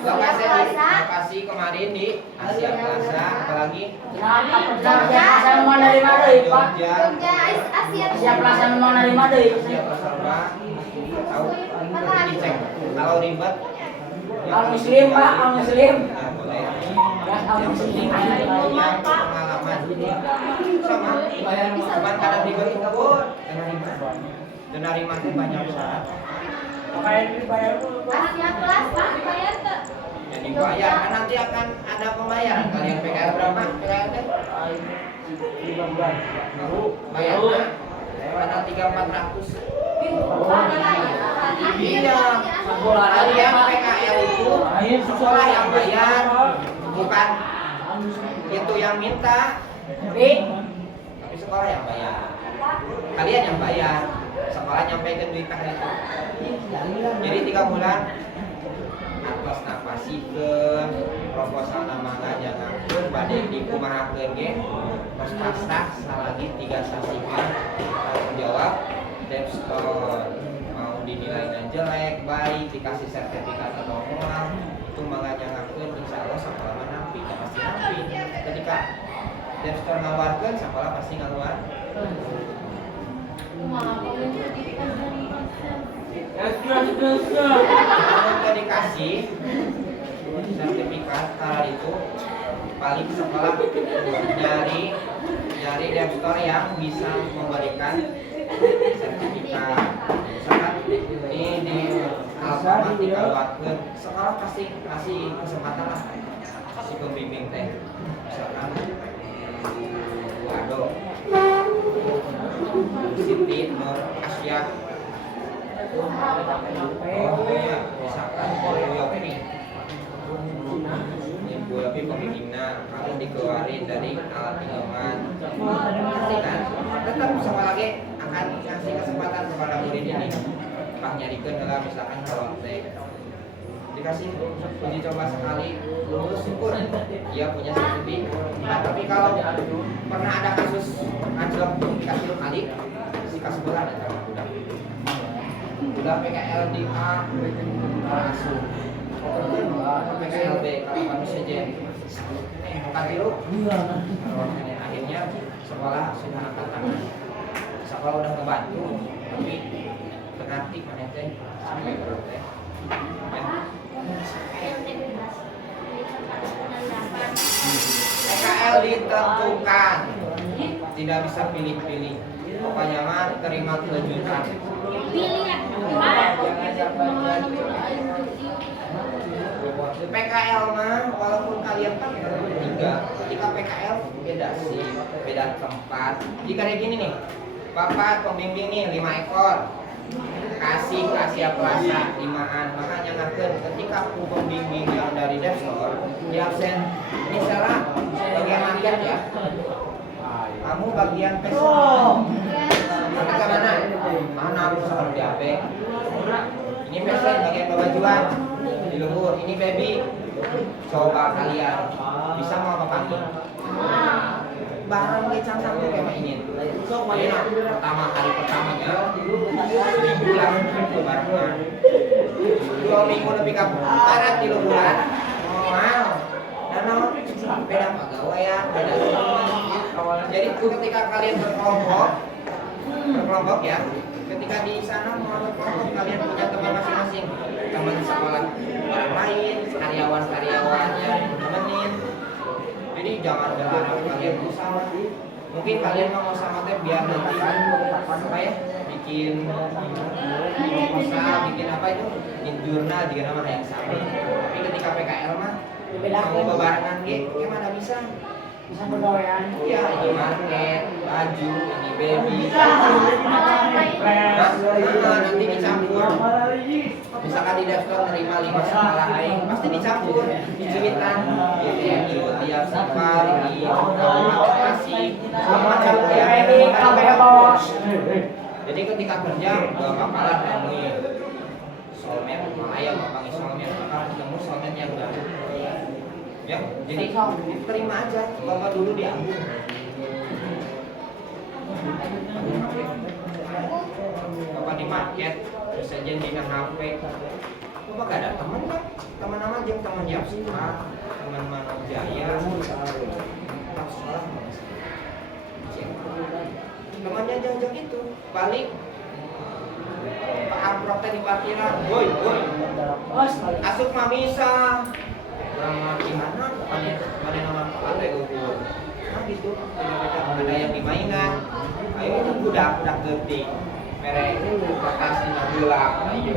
Jadi lokasi kemarin di Asia Plaza, apalagi Saya mau dari mana Pak? Jogja, Asia Plaza memang dari mana Asia Plaza, tahu dicek. Kalau ribet, Al Muslim Pak, Al Muslim. ya boleh. Al Muslim. Punya pengalaman sama, cuman kadang ribet itu dan hari mati banyak syarat. Jadi bayar, kan nanti akan ada pembayaran. Kalian PKL berapa? PKL teh? Bayarnya pada 3.400. Iya. Kalian PKL itu sekolah yang bayar, bukan itu yang minta. Tapi sekolah yang bayar. Kalian yang bayar. Sekolah nyampaikan duit kan itu. Jadi 3 bulan atas napasikeun proposal nama ngajangakeun bade dikumahakeun ge tos pasrah salagi 3 sasikan tanggung jawab Depstore mau dinilainya jelek baik dikasih sertifikat atau moral itu mengajangakeun insyaallah sakola nampi pasti nampi ketika Depstore ngaluarkeun sakola pasti ngaluar kalau dikasih sertifikat hal itu paling sekolah nyari Depstore yang bisa memberikan sertifikat. Misalkan ini di Alfamart dikeluarkan sekolah pasti kasih kesempatan lah kasih pembimbing teh misalkan Ado Siti Nur Asia misalkan Ibu Yopi pembimbingnya kalau dikeluarin dari alat minuman pasti kan tetap sama lagi akan kasih kesempatan kepada murid ini Pak nyarikan adalah misalkan kalau dikasih uji coba sekali lulus syukur dia punya sertifikat tapi kalau pernah ada kasus anjlok dikasih kali dikasih bulan ya udah PKL di A langsung PKL B kalau manusia J katilu akhirnya sekolah sudah angkat tangan sekolah udah ngebantu tapi berarti mana teh sampai berapa teh PKL ditentukan tidak bisa pilih-pilih pokoknya mah terima kejutan PKL mah walaupun kalian kan bertiga ketika PKL beda sih beda tempat jika kayak gini nih bapak pembimbing nih 5 ekor kasih ke Asia Plaza 5-an makanya ngakeun ketika pembimbing yang dari Depstore di absen ini salah bagian market ya kamu bagian pesan ketika mana seperti apa ini pesan bagian bajuan di luhur ini baby coba kalian bisa mau apa pagi barang kayak cantik tuh kayak ini pertama hari pertamanya 1.000 lah barengan 2 minggu lebih ke barat di luhuran mau dan beda pegawai ya beda jadi ketika kalian berkelompok ya ketika di sana mau berkelompok kalian punya teman masing-masing teman sekolah orang lain karyawan-karyawannya temenin jadi jangan berharap kalian bersama mungkin kalian mau sama teh biar nanti apa ya bikin proposal bikin apa itu bikin jurnal bikin nama yang sama tapi ketika PKL mah mau bebarengan gimana bisa bergawean iya ini market baju ini baby nanti dicampur. Misalkan di daftar nerima 5 sekolah aing, pasti dicampur, dicuitan, gitu ya, di tiap sifat, di aplikasi, macam ya. Jadi ketika kerja, gak bakalan nemuin soulmate, ayam panggil soulmate, bakal ketemu soulmate yang baru. Ya, jadi terima aja, kalau dulu diambil. Bapak di market, terus aja di HP. Bapak gak ada teman kan? Teman nama aja, teman Yapsika, teman Mano Jaya, tetap sekolah. Temannya jauh-jauh itu, balik. Pak Amprok tadi parkiran, boy, asuk mamisa. Orang gimana? Mana nama apa ya ukur? Nah gitu, ada yang di mainan. Ayo itu budak gede. Merek kertas ini gelang, ayo.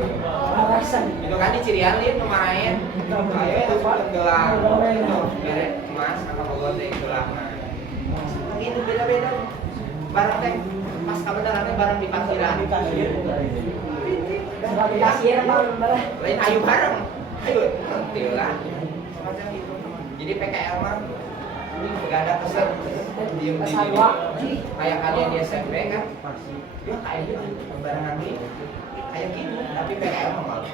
Itu kan di cirian lihat kemarin. Ayo itu gelang, itu merek emas, apa bogote gelang. Itu beda-beda. Barang teh pas kebenarannya barang di parkiran. Lain ayo bareng, ayo tiulan. Semacam itu. Jadi PKL mah nggak ada kesan diem di sini. Kayak kalian di SMP kan, ya kayak gitu barengan nih, kayak gitu. Tapi PKL mah malu.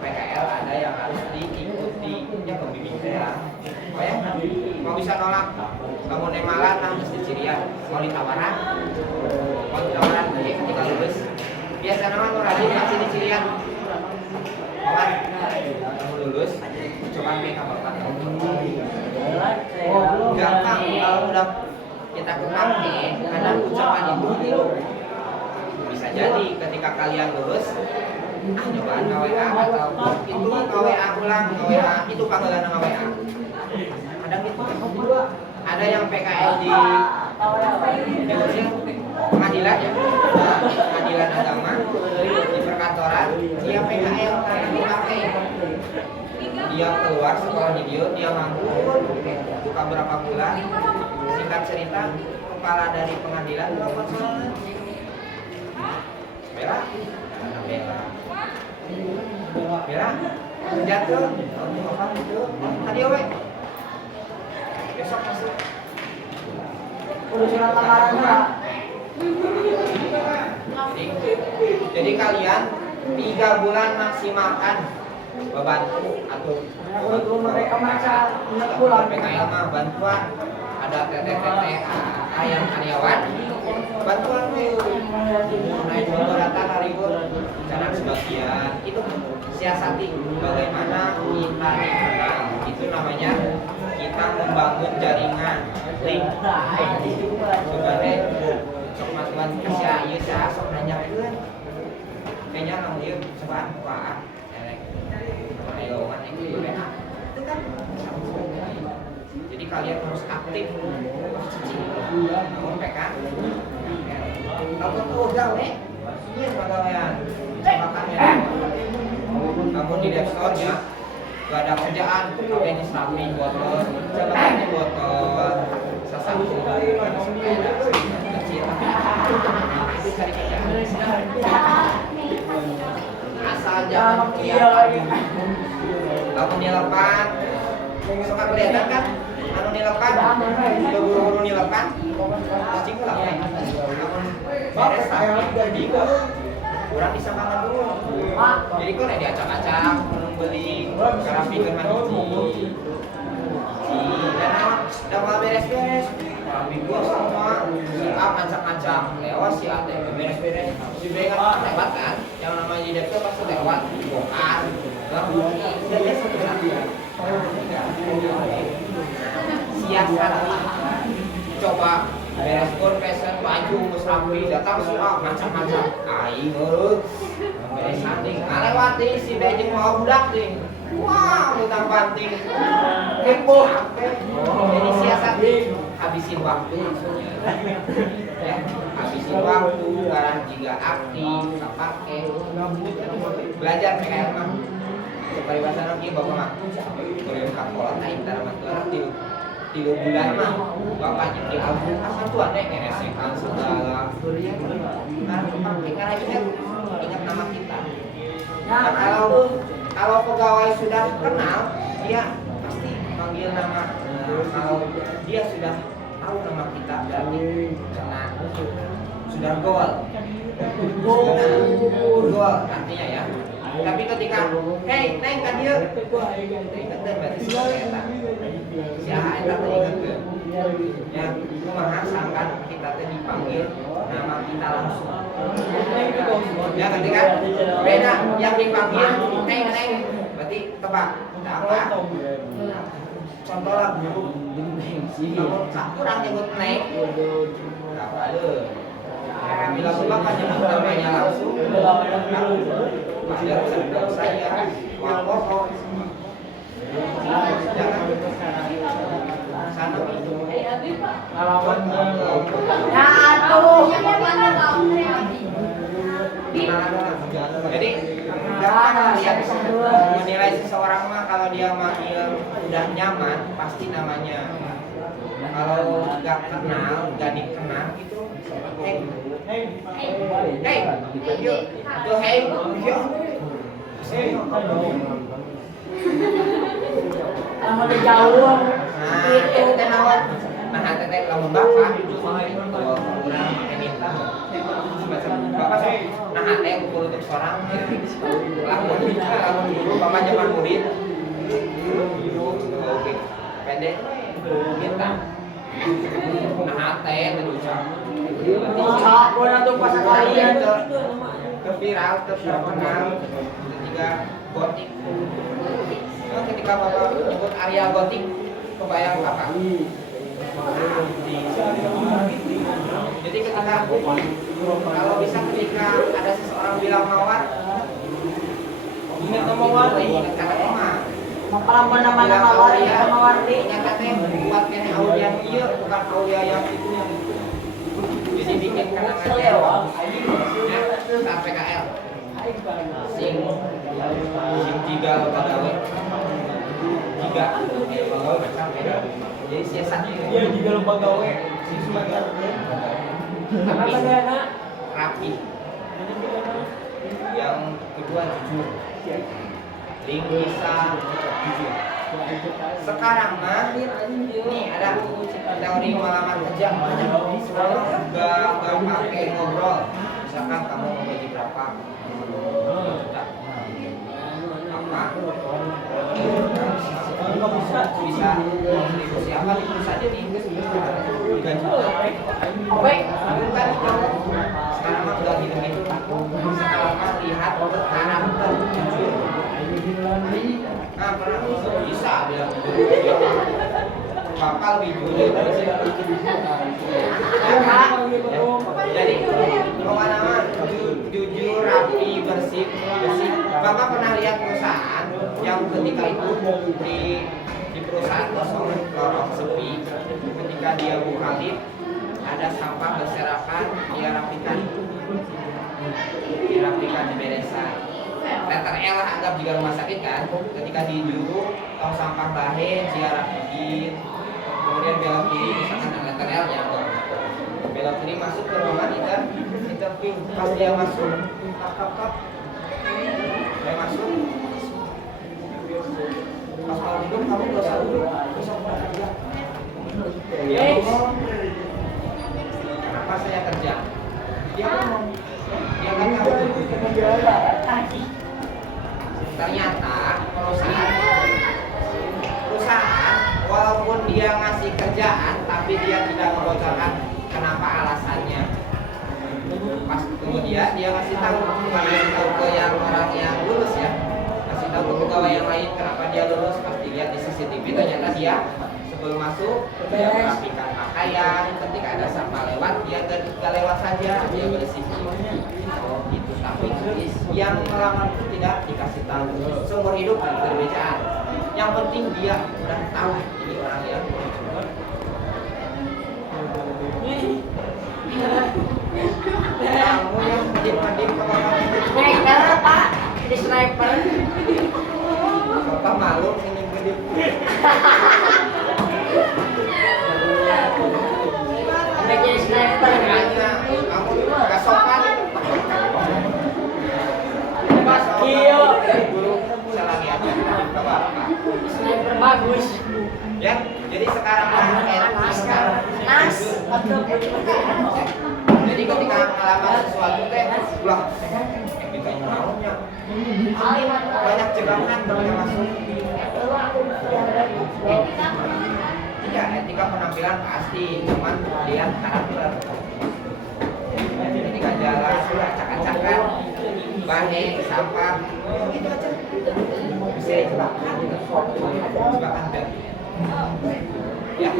PKL ada yang harus diikuti, ya pembimbing saya. Oh ya, mau bisa nolak, kamu nemalan lah mesti cirian, mau ditawaran, ya ketika lulus. Biasa nama tuh rajin kasih di cirian. Kawan, kamu lulus, coba mereka bapak. Gampang kalau udah kita kepake, ada ucapan itu. Bisa jadi ketika kalian lulus, nyobaan KWA atau itu KWA ulang, KWA itu panggilan KWA. Ada gitu. Ada yang PKL di pengadilan ya, pengadilan agama di perkantoran, dia PKL karena dipakai. Dia keluar sekolah video, dia nganggur, buka berapa bulan. Singkat cerita, kepala dari pengadilan telepon saya. Bella, jatuh, apa itu? Tadi owe. Besok masuk. Udah surat lamaran Pak. Jadi kalian 3 bulan maksimalkan bantu atau mereka merasa pulang PKL mah bantuan ada TTT yang karyawan bantuan naik motor rata ribut jangan sebagian itu siasati bagaimana kita dikenal itu namanya kita membangun jaringan link sebenarnya cuma tuan kasih aja saya sok nanya kayaknya nang dia cepat pak itu kan jadi kalian harus aktif namun PK kalau tuh gawe iya pegawaian makanya kamu di dashboard ya gak ada kerjaan kalian di samping botol jabatannya botol sasatu kecil itu cari kerjaan asal jangan kelihatan kamu nilepan suka kelihatan kan anu nilepan buru-buru nilepan cing lah beres tapi bingung kurang disamakan dulu jadi kok nih diacak-acak beli karena pikir mandi dan udah mau beres-beres bingung semua si A ngacak-ngacak lewat si A beres-beres si B kan lewat kan yang namanya di dapur pasti lewat bongkar siasat coba beres pun pesen baju musrapi datang si A ngacak-ngacak aing urut beres anting ngalewati si B jeung mau budak deh wah utang banting heboh jadi siasat habisin waktu maksudnya ya habisin waktu barang jika aktif tak pakai belajar PKL mah peribahasa lagi bapak mah kuliah sekolah naik dalam waktu 3 bulan mah bapak jadi album asal tuan nek NSK segala karena ingat nama kita. Nah, Nah, kalau pegawai sudah kenal, dia pasti manggil nama. Kalau dia sudah tahu nama kita, berarti kena sudah gol. Gol artinya ya. Tapi ketika hey neng kan dia ingat deh berarti si eta. Si eta teh ingat ke. Ya, kumaha sangkan kita teh dipanggil nama kita langsung. Ya ketika beda yang dipanggil neng berarti tebak. Ada apa? Contoh lah guru. Kamu kurang nyebut neng. Apa ada? Bila bapak nyebut namanya langsung, wajar saya wapok. Jangan sana itu. Ya atuh. Jadi gampang lihat menilai seseorang mah kalau dia manggil udah nyaman pasti namanya. Kalau nggak kenal, nggak dikenal gitu, hey, yuk, Lama udah jauh. itu tenawan, nah teteh kamu bapak itu kurang minta, bapak nah teh ukur untuk seorang, lamun dulu bapak zaman murid, oke, pendek, minta. Nah, teh terucap. Cak, gua tuh pas kalian. Terviral, terkenal. Ketiga gotik. Nah, ketika bapak nyebut area gotik, kebayang apa? Jadi ketika kalau bisa ketika ada seseorang bilang mawar, ingat mawar, ingat kata emak. Mapalang mana-mana mawardi. Ternyata teh buat kene aulia ieu bukan aulia yang itu. Jadi bikin kenangan ya. Sampai KL. Sing tiga pegawai. Tiga pegawai sampai. Jadi siasat Iya, juga lupa gawe. rapi. Yang kedua jujur. Link bisa jujur. Sekarang mah nih ada teori melamar kerja nggak pakai ngobrol. Misalkan kamu mau gaji berapa? Apa? Bisa siapa bisa jadi gaji Oke. kan sekarang mah udah gitu sekarang mah lihat karakter jujur. Nah, pernah bisa bilang bapak lebih jujur dari saya. Jadi pengalaman jujur, rapi, bersih. Bapak pernah lihat perusahaan yang ketika itu di perusahaan kosong, lorong sepi. Ketika dia buka lift, ada sampah berserakan, dia rapikan, diberesan. Letter L lah anggap juga rumah sakit kan. Ketika di juru tong sampah bahe ziarah bikin, kemudian belok kiri misalkan ada letter L nya, belok kiri masuk ke ruangan interview. Pas dia masuk kap dia masuk pas mau duduk kamu gak usah duduk besok kerja. Dia ngomong kenapa saya kerja, dia ngomong dia kan kamu ternyata perusahaan walaupun dia ngasih kerjaan tapi dia tidak membocorkan kenapa alasannya. Pas kemudian dia ngasih tahu ke yang orang yang lulus ya, ngasih tahu ke pegawai yang lain kenapa dia lulus. Pas dilihat di CCTV ternyata dia sebelum masuk dia merapikan pakaian, ketika ada sampah lewat dia gak lewat saja, dia bersih. Oh gitu, tapi yang melamar itu tidak dikasih tahu. Seumur hidup perbedaan. Yang penting dia udah tahu ini orang yang kamu yang medip-medip ke orang Sniper pak, di sniper. bapak malu ini medip. Udah jadi sniper. Kamu gak sopan sekarang Nas. Jadi ketika mengalami sesuatu teh, wah, kita maunya banyak jebakan yang masuk. Iya, etika penampilan pasti, cuman lihat karakter. Ketika jalan, acak-acakan, bahan, sampah, gitu aja. Bisa jebakan, jebakan dan ya,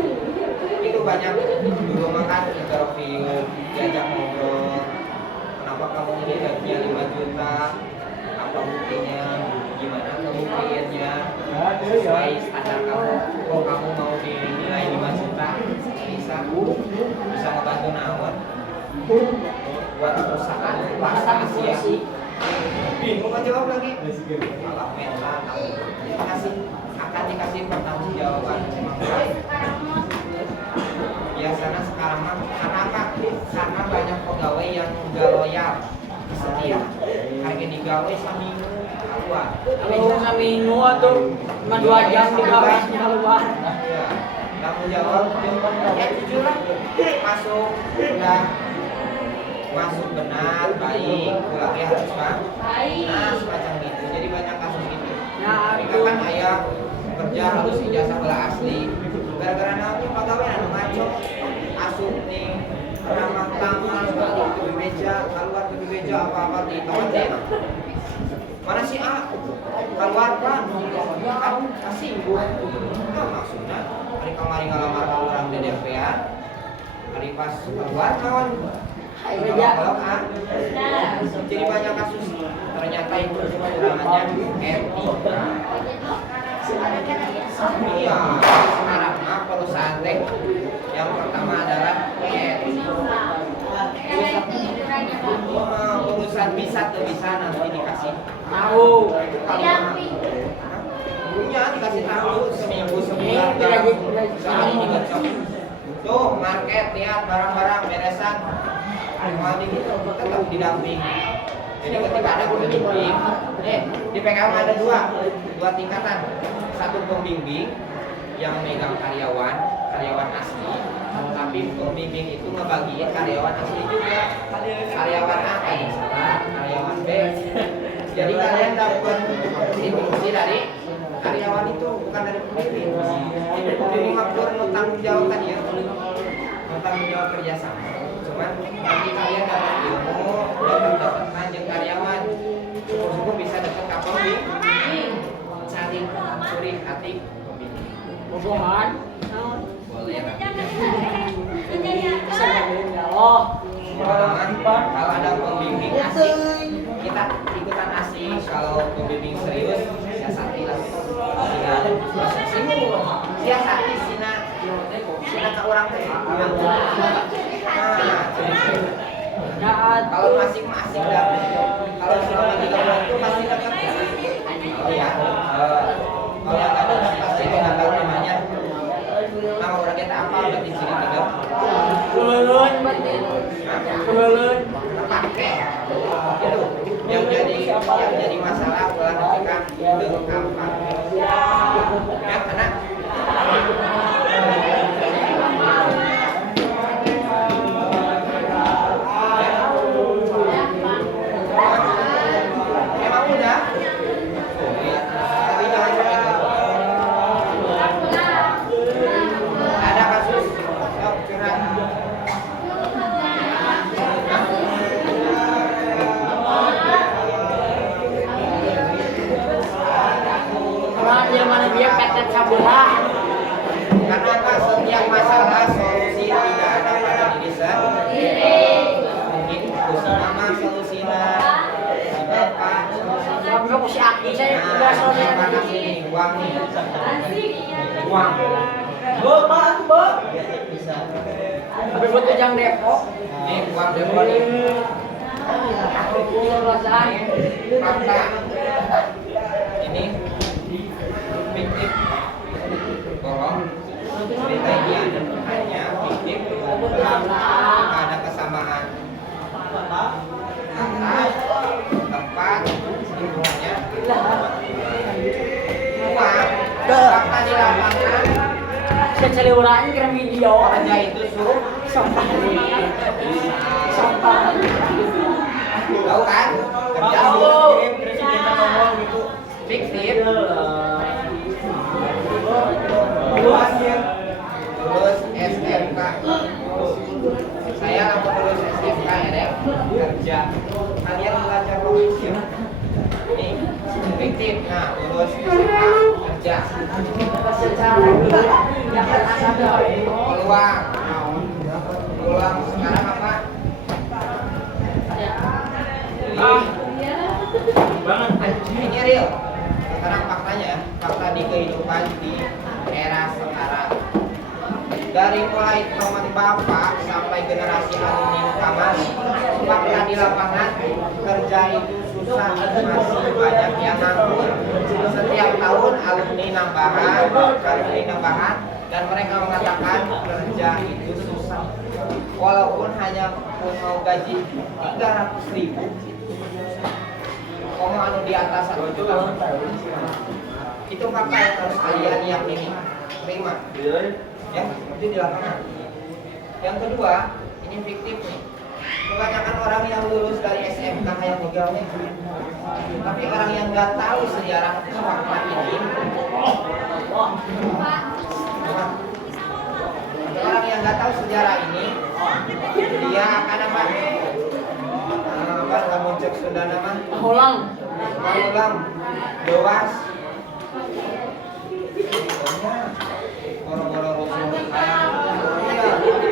itu banyak dulu makan interview, diajak ngobrol. Kenapa kamu ini gajinya 5 juta? Apa buktinya? Gimana pembuktiannya? Sesuai standar kamu. Kalau kamu mau dinilai 5 juta, bisa ngebantu nawar buat perusahaan swasta Asia. Bingung kan jawab lagi? Malah mental akan dikasih pertanggungjawaban. Biasanya sekarang mah kenapa? Karena banyak pegawai yang nggak loyal, setia. Harga digawe seminggu keluar. Kalau seminggu atau cuma 2 jam juga keluar. Ya, tanggung jawab. Ya jujur lah, masuk benar, baik, pulangnya harus baik. Nah, semacam itu. Jadi banyak kasus gitu. Mereka kan ayah kerja harus ijazah belah asli. Gara-gara namanya pegawai anu ngaco, asup nih, ramah tamah, balik ke meja, keluar ke meja apa-apa di tempat mana sih keluar pak, kan kasih ibu. Nah, maksudnya, hari kemarin ngalamar orang DDP-an, hari pas keluar kawan. Kalau jadi banyak kasus ternyata itu kekurangannya etika. Iya, sekarang mah perusahaan teh yang pertama adalah urusan bisa tuh bisa nanti dikasih tahu. Punya dikasih tahu seminggu sebulan sehari digocok. Tuh market lihat barang-barang beresan. Kalau gitu tetap didampingi. Jadi ketika ada pembimbing, di PKM ada dua tingkatan. Satu pembimbing yang megang karyawan asli, tapi pembimbing itu ngebagiin karyawan asli juga. Karyawan A kayak salah, karyawan B. Jadi kalian dapat instruksi dari karyawan itu, bukan dari pembimbing. Jadi pembimbing ngatur tanggung jawab kan ya, tanggung jawab kerjasama. Cuman nanti kalian dapat ilmu dan dapat lanjut karyawan, syukur-syukur bisa dapat kapal saling suri hati pembimbing. Bobohan. Boleh ya. Kalau ada pembimbing asik, kita ikutan asik. Kalau pembimbing serius, siasati lah. Siasati sina ke orang teh. Kalau masih asik dah. Kalau selama 3 bulan itu pasti dapat. Oh ya. Kalau yang ada pasti dapat namanya. Nama orang kita apa? Berarti sini 3. Kulun berarti. Kulun. Pakai. Itu yang jadi masalah bulan ketika itu apa? Ya karena emang udah. Tapi jangan sampai ada kasus curang. Orang dia mana dia petet sabula. Karena apa? Setiap masalah solusi tidak ada pada diri sendiri. Mungkin solusi mama, solusinya si bapak, Kalau si Aki saya udah sore mana sini uang nih, uang. Bisa. Tapi buat yang Depok. Ini uang Depok nih. Fakta. Ini fiktif. Bohong. Cerita ini hanya fiktif. Ada kesamaan. Tempat lingkungannya uang fakta di lapangan Keceliuraan kira video. Kerja itu Sopan. tahu kan? Kerja Tahu. fiktif. Luas ya. Lulus SMK. Saya langsung lulus SMK ya deh. Kerja. Kalian belajar profesi. Nih, fiktif. Nah, lulus SMK kerja. Peluang. Peluang sekarang apa? Ini real. Sekarang faktanya ya, fakta di kehidupan di era sekarang. Dari mulai teman bapak sampai generasi alumni Mukamas, fakta di lapangan kerja itu susah, masih banyak yang nganggur. Setiap tahun alumni nambahan, dan mereka mengatakan kerja itu susah. Walaupun hanya mau gaji 300.000, anu di atas 1 juta. Itu fakta yang harus kalian yakini, terima. Ya, itu di lapangan. Yang kedua, ini fiktif nih. Kebanyakan orang yang lulus dari SMK yang legalnya, tapi orang yang nggak tahu sejarah fakta ini, orang yang nggak tahu sejarah ini, dia akan apa? Kamu cek sudah nama? Ulang. Dewas. Boro-boro rusuh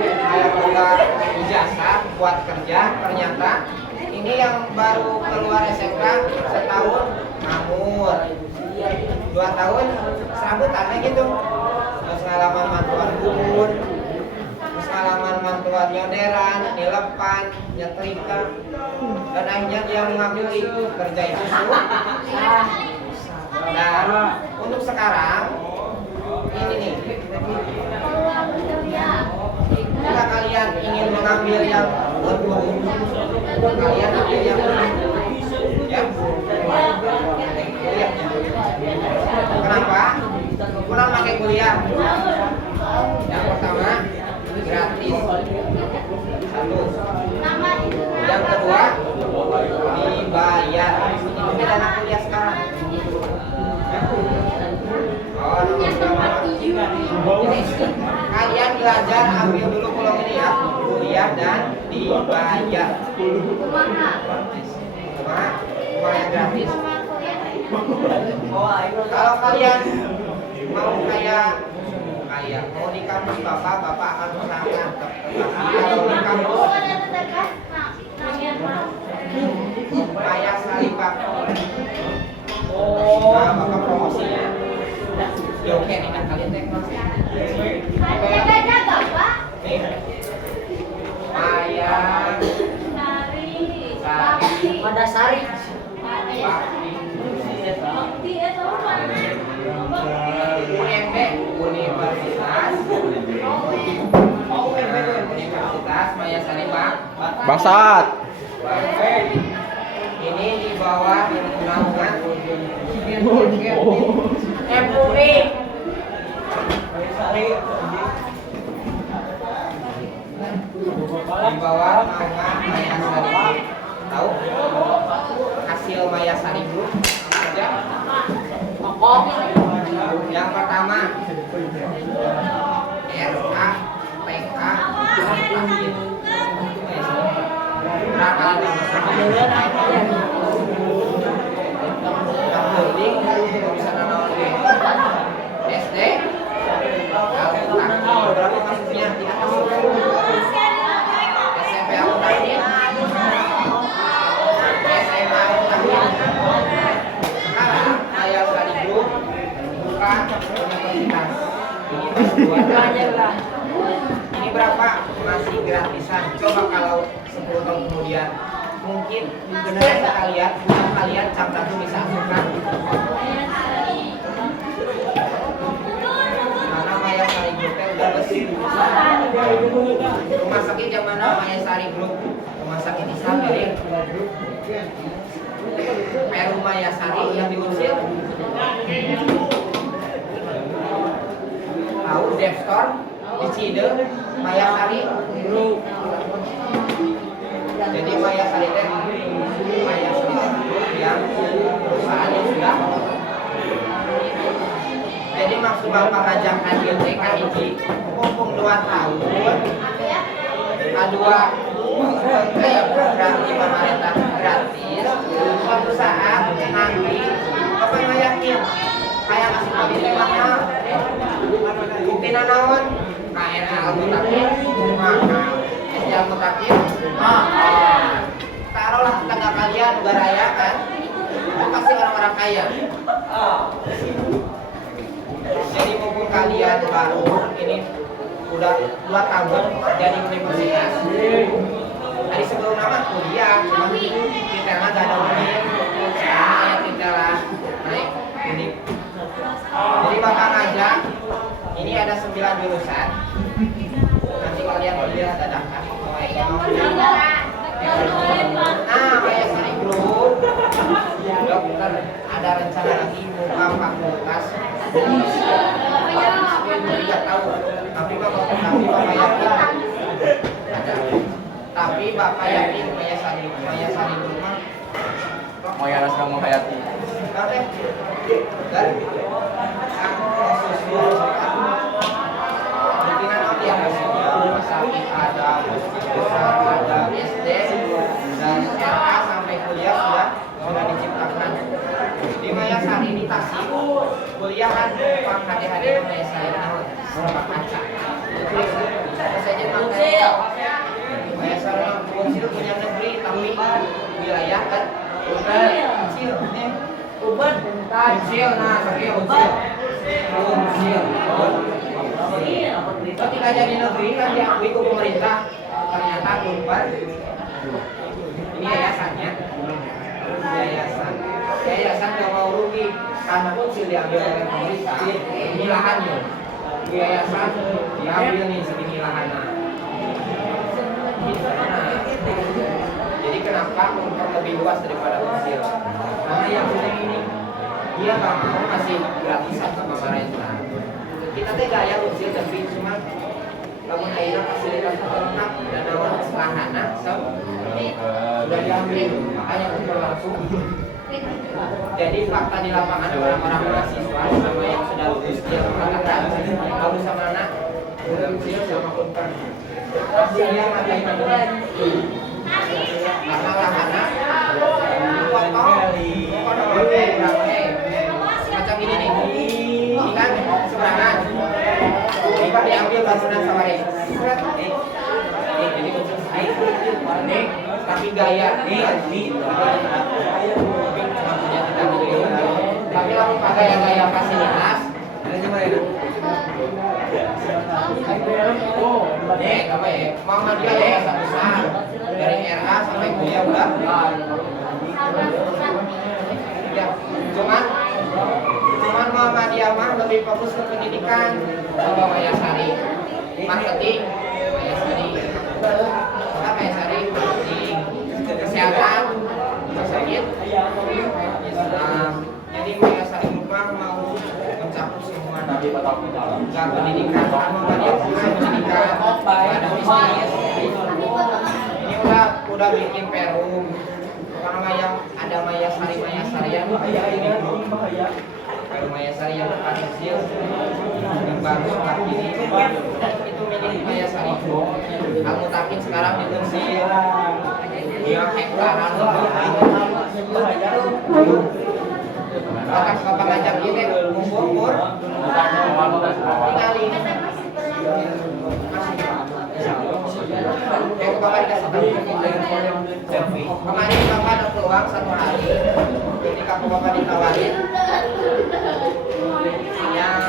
kayak boga ijazah buat kerja, ternyata ini yang baru keluar SMK setahun nganggur, 2 tahun serabutannya gitu. Terus ngalaman mantuan bubun, terus ngalaman mantuan nyonderan, nilepan, nyetrika, dan akhirnya dia mengambil itu kerja itu susah. Nah, untuk sekarang ini nih, jika kalian ingin mengambil yang untung, kalian ambil yang ya, kuliahnya. Kenapa? Pulang pakai kuliah. Yang pertama gratis, 1. Yang kedua dibayar. Ini beda anak kuliah sekarang. Jadi kalian belajar ambil dulu kolom ini ya, kuliah dan dibayar. Cuma yang gratis. Kalau kalian mau mau di kampus bapak akan berangkat. Kalau di kampus kayak salibak. Nah, bapak promosinya. Ya oke nih kan kalian teknologi. Nih. Maya Pada Sari. UMB Universitas Maya Salibak Bangsat. ini di bawah naungan MUI. di bawah naungan Maya Salibak. Tahu hasil Maya Salibak aja? Yang pertama RA PK berapa bisa naon SD berapa kasusnya SMP akuntansi SMA akuntansi sekarang saya sekali grup buka universitas ini berapa masih gratisan. Coba kalau 10 tahun kemudian mungkin generasi kalian cap satu bisa asukan karena Maya Sari Group udah bersih. Rumah sakit yang mana Maya Sari Group? Rumah sakit Islam dari Peru Maya Sari yang diusir. Tahu Web Store di Cide, Mayasari. Jadi Mayasari teh yang perusahaan yang sudah. Jadi maksud Bapak ngajak hadir teh ka hiji mumpung 2 tahun. Kedua kayak program di pemerintah gratis. Suatu saat nanti Bapak yakin kayak kasih pamit mahal. Bukti naon? KRL mutakin mahal. SDL mutakin mahal. Taruhlah tetangga kalian beraya kan? Pasti orang-orang kaya. Jadi mumpung kalian baru ini udah 2 tahun jadi universitas. Tadi sebelum nama kuliah, cuma kita nggak ada duit. Sekarang kita lah naik ini. Jadi bakal ngajak. Ini ada 9 jurusan. Nanti kalian kuliah ada daftar. Nah, kayak sering group. Dokter ada rencana lagi buka fakultas. Tidak tahu. Tapi bapak yakin. Tapi bapak yakin Mayasari rumah. Mayasari kamu hayati. Kare. Dan rumah sakit ada, besar ada, SD dan RA sampai kuliah sudah diciptakan. Di Mayasari di Tasik kuliah kan Pak Hade Mayasari Pak Kaca. Saja pakai Mayasari Unsil punya negeri tapi wilayah kan Unsil nih Unsil nah pakai Unsil. Ketika jadi negeri kan diakui ke pemerintah, ternyata Unpar ini yayasannya, yayasan nggak mau rugi karena Unsil diambil oleh pemerintah, ini lahannya, yayasan diambil nih segini lahannya. Jadi kenapa Unpar lebih luas daripada Unsil? Karena yang sudah ini dia nggak mau kasih gratisan ke pemerintah. Kita teh gaya Unsil tapi cuma lamun ayeuna fasilitas lengkap dan nawan lahana sudah diambil makanya Unpar langsung. Jadi fakta di lapangan orang-orang mahasiswa sama yang sudah lulus dia mengatakan bagus sama anak Unsil sama Unpar. Hasilnya ngatain karena lahana macam ini nih. Ini kan seberangan. Ini kan diambil bangunan sawari. Jadi khusus ini tapi gaya tapi lalu pakai gaya fasilitas. Apa ya? Muhammadiyah yayasan besar dari RA sampai kuliah udah. Ya, cuman Muhammadiyah mah lebih fokus ke pendidikan. Coba Mayasari marketing, Mayasari marketing, kesehatan, rumah sakit. Jadi Mayasari rumah mau mencakup semua dari nggak pendidikan, Muhammadiyah pendidikan, ada bisnis. Ini udah bikin perum. Karena yang ada Mayasarian Perum Mayasari yang paling kecil yang baru sekarang ini itu milik Mayasari. Kamu takin sekarang di Unsil dia hektaran Bapak ngajak ini ngumpul tinggalin Bapak dikasih tahu kemarin Bapak ada peluang 1 hari ketika Bapak ditawarin yang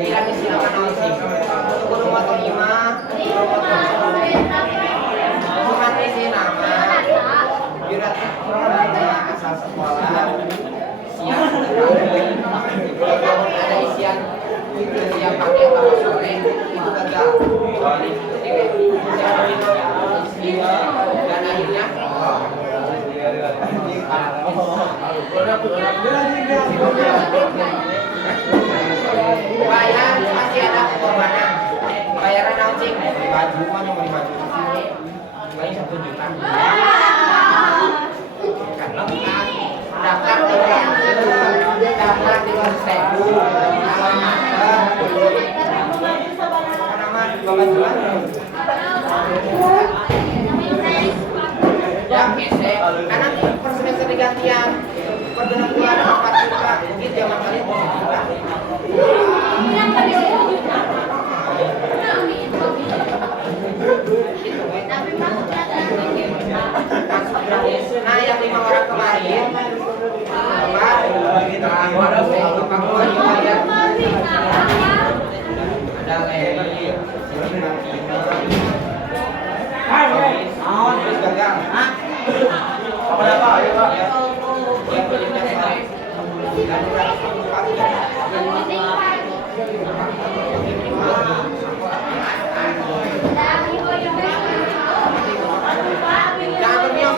tidak disilakan nasi untuk atau imah cuma isi nama jurat asal sekolah siap ada isian siap pakai atau sore itu gagal dan akhirnya cuma cuma 5 juta. Paling 1 juta. Karena bukan daftar di Sedu. Nama Bapak Juan. Ya, kese. Karena per semester digantian. Per bulan 4 juta. Mungkin zaman kalian 1 juta. Nah, yang 5 orang kemarin ada Leli, gagal. Apa apa? Ayo, Pak. Yang punya baik. Dan jangan berdiam.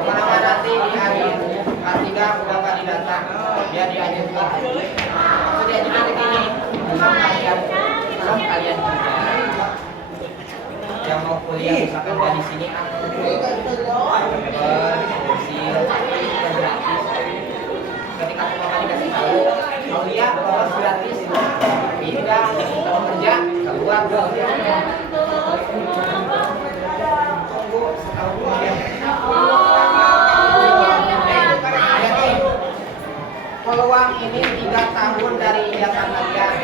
Kenapa nanti di akhir K3 udah kali datang dia diajukan. Maksud diajukan begini, kalian juga yang mau kuliah misalkan dari sini ketika semua dikasih tahu Aulia lolos gratis pindah kalau kerja keluar tunggu setahun kuliah peluang ini 3 tahun dari ijazah kalian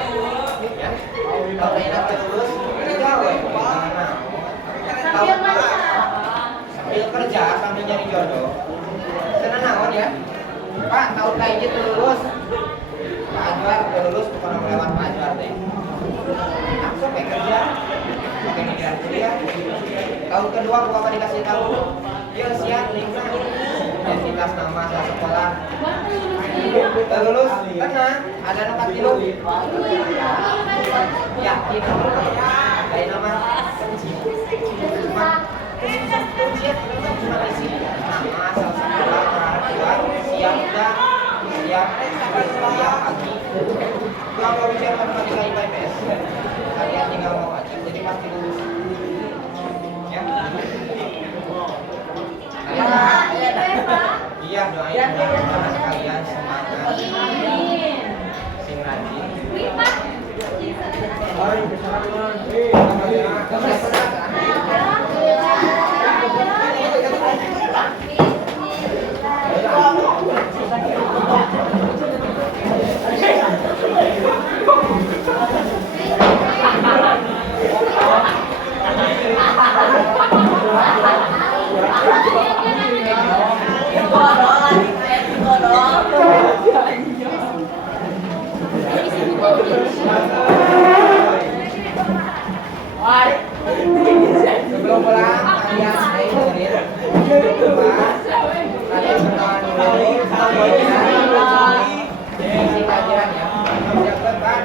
ya kalau kalian lulus gawe sambil kerja sambil nyari jodoh senang naon ya Pak tahun lain lulus Pak Anwar lulus bukan melewat Pak Anwar deh langsung kayak kerja pakai negara kuliah tahun kedua bapak dikasih tahu yuk siap lingkar identitas nama asal sekolah udah lulus kena ada nomor tilu yakin dari nama cuma cuma isi nama asal sekolah orang tua siap udah siap pagi kalau bicara matematika IPS kalian tinggal mau wajib jadi pasti lulus ya iya doain sama sekalian semangat sing rajin sebelum pulang kalian dengerin kalian kenalan dulu isi kajian ya siapkan kan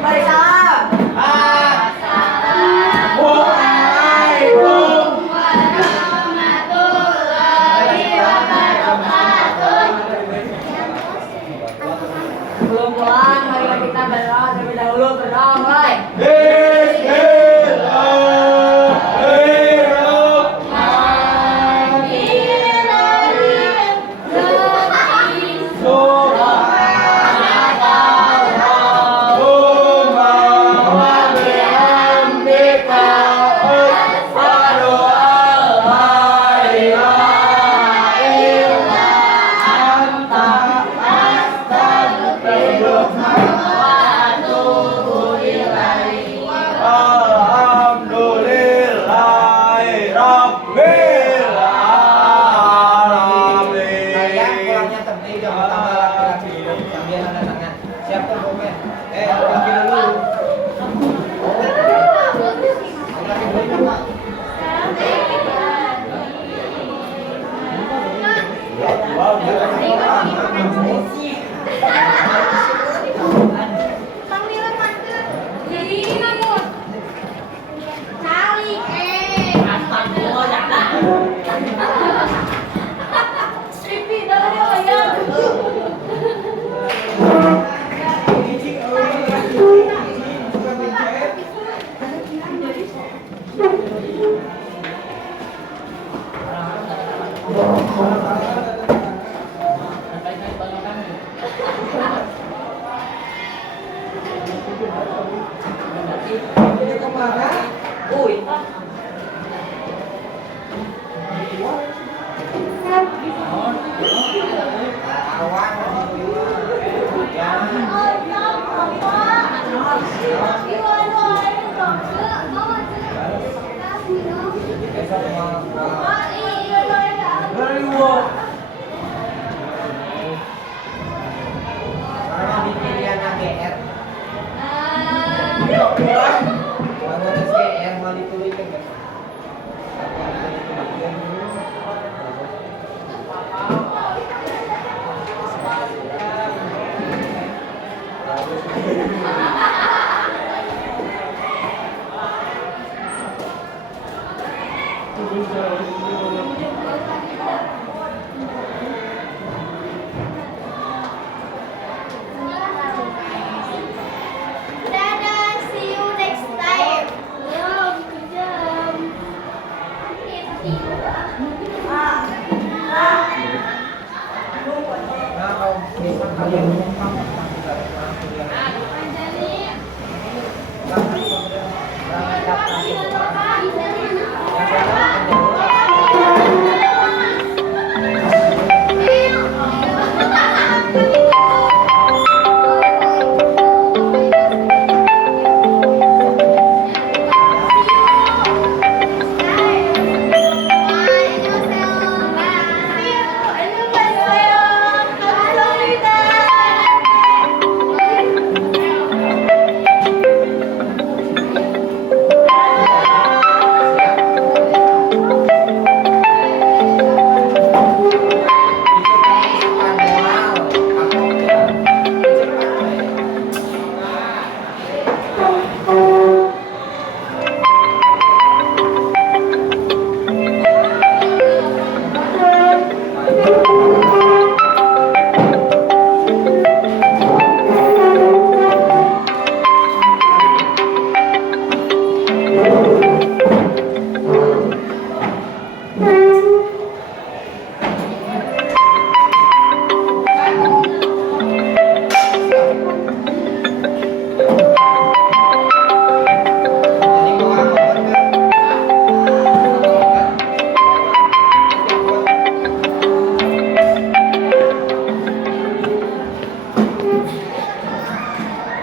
Mari salam. Belum pulang, mari kita berdoa terlebih dahulu. Berdoa mulai. duit. Awan. Ya. Besok mau karena di pilihan AGR. Kalau SGR mau dituliskan kan? Dadah, see you next time. Belum, jam. Nah, kalau bisa kalian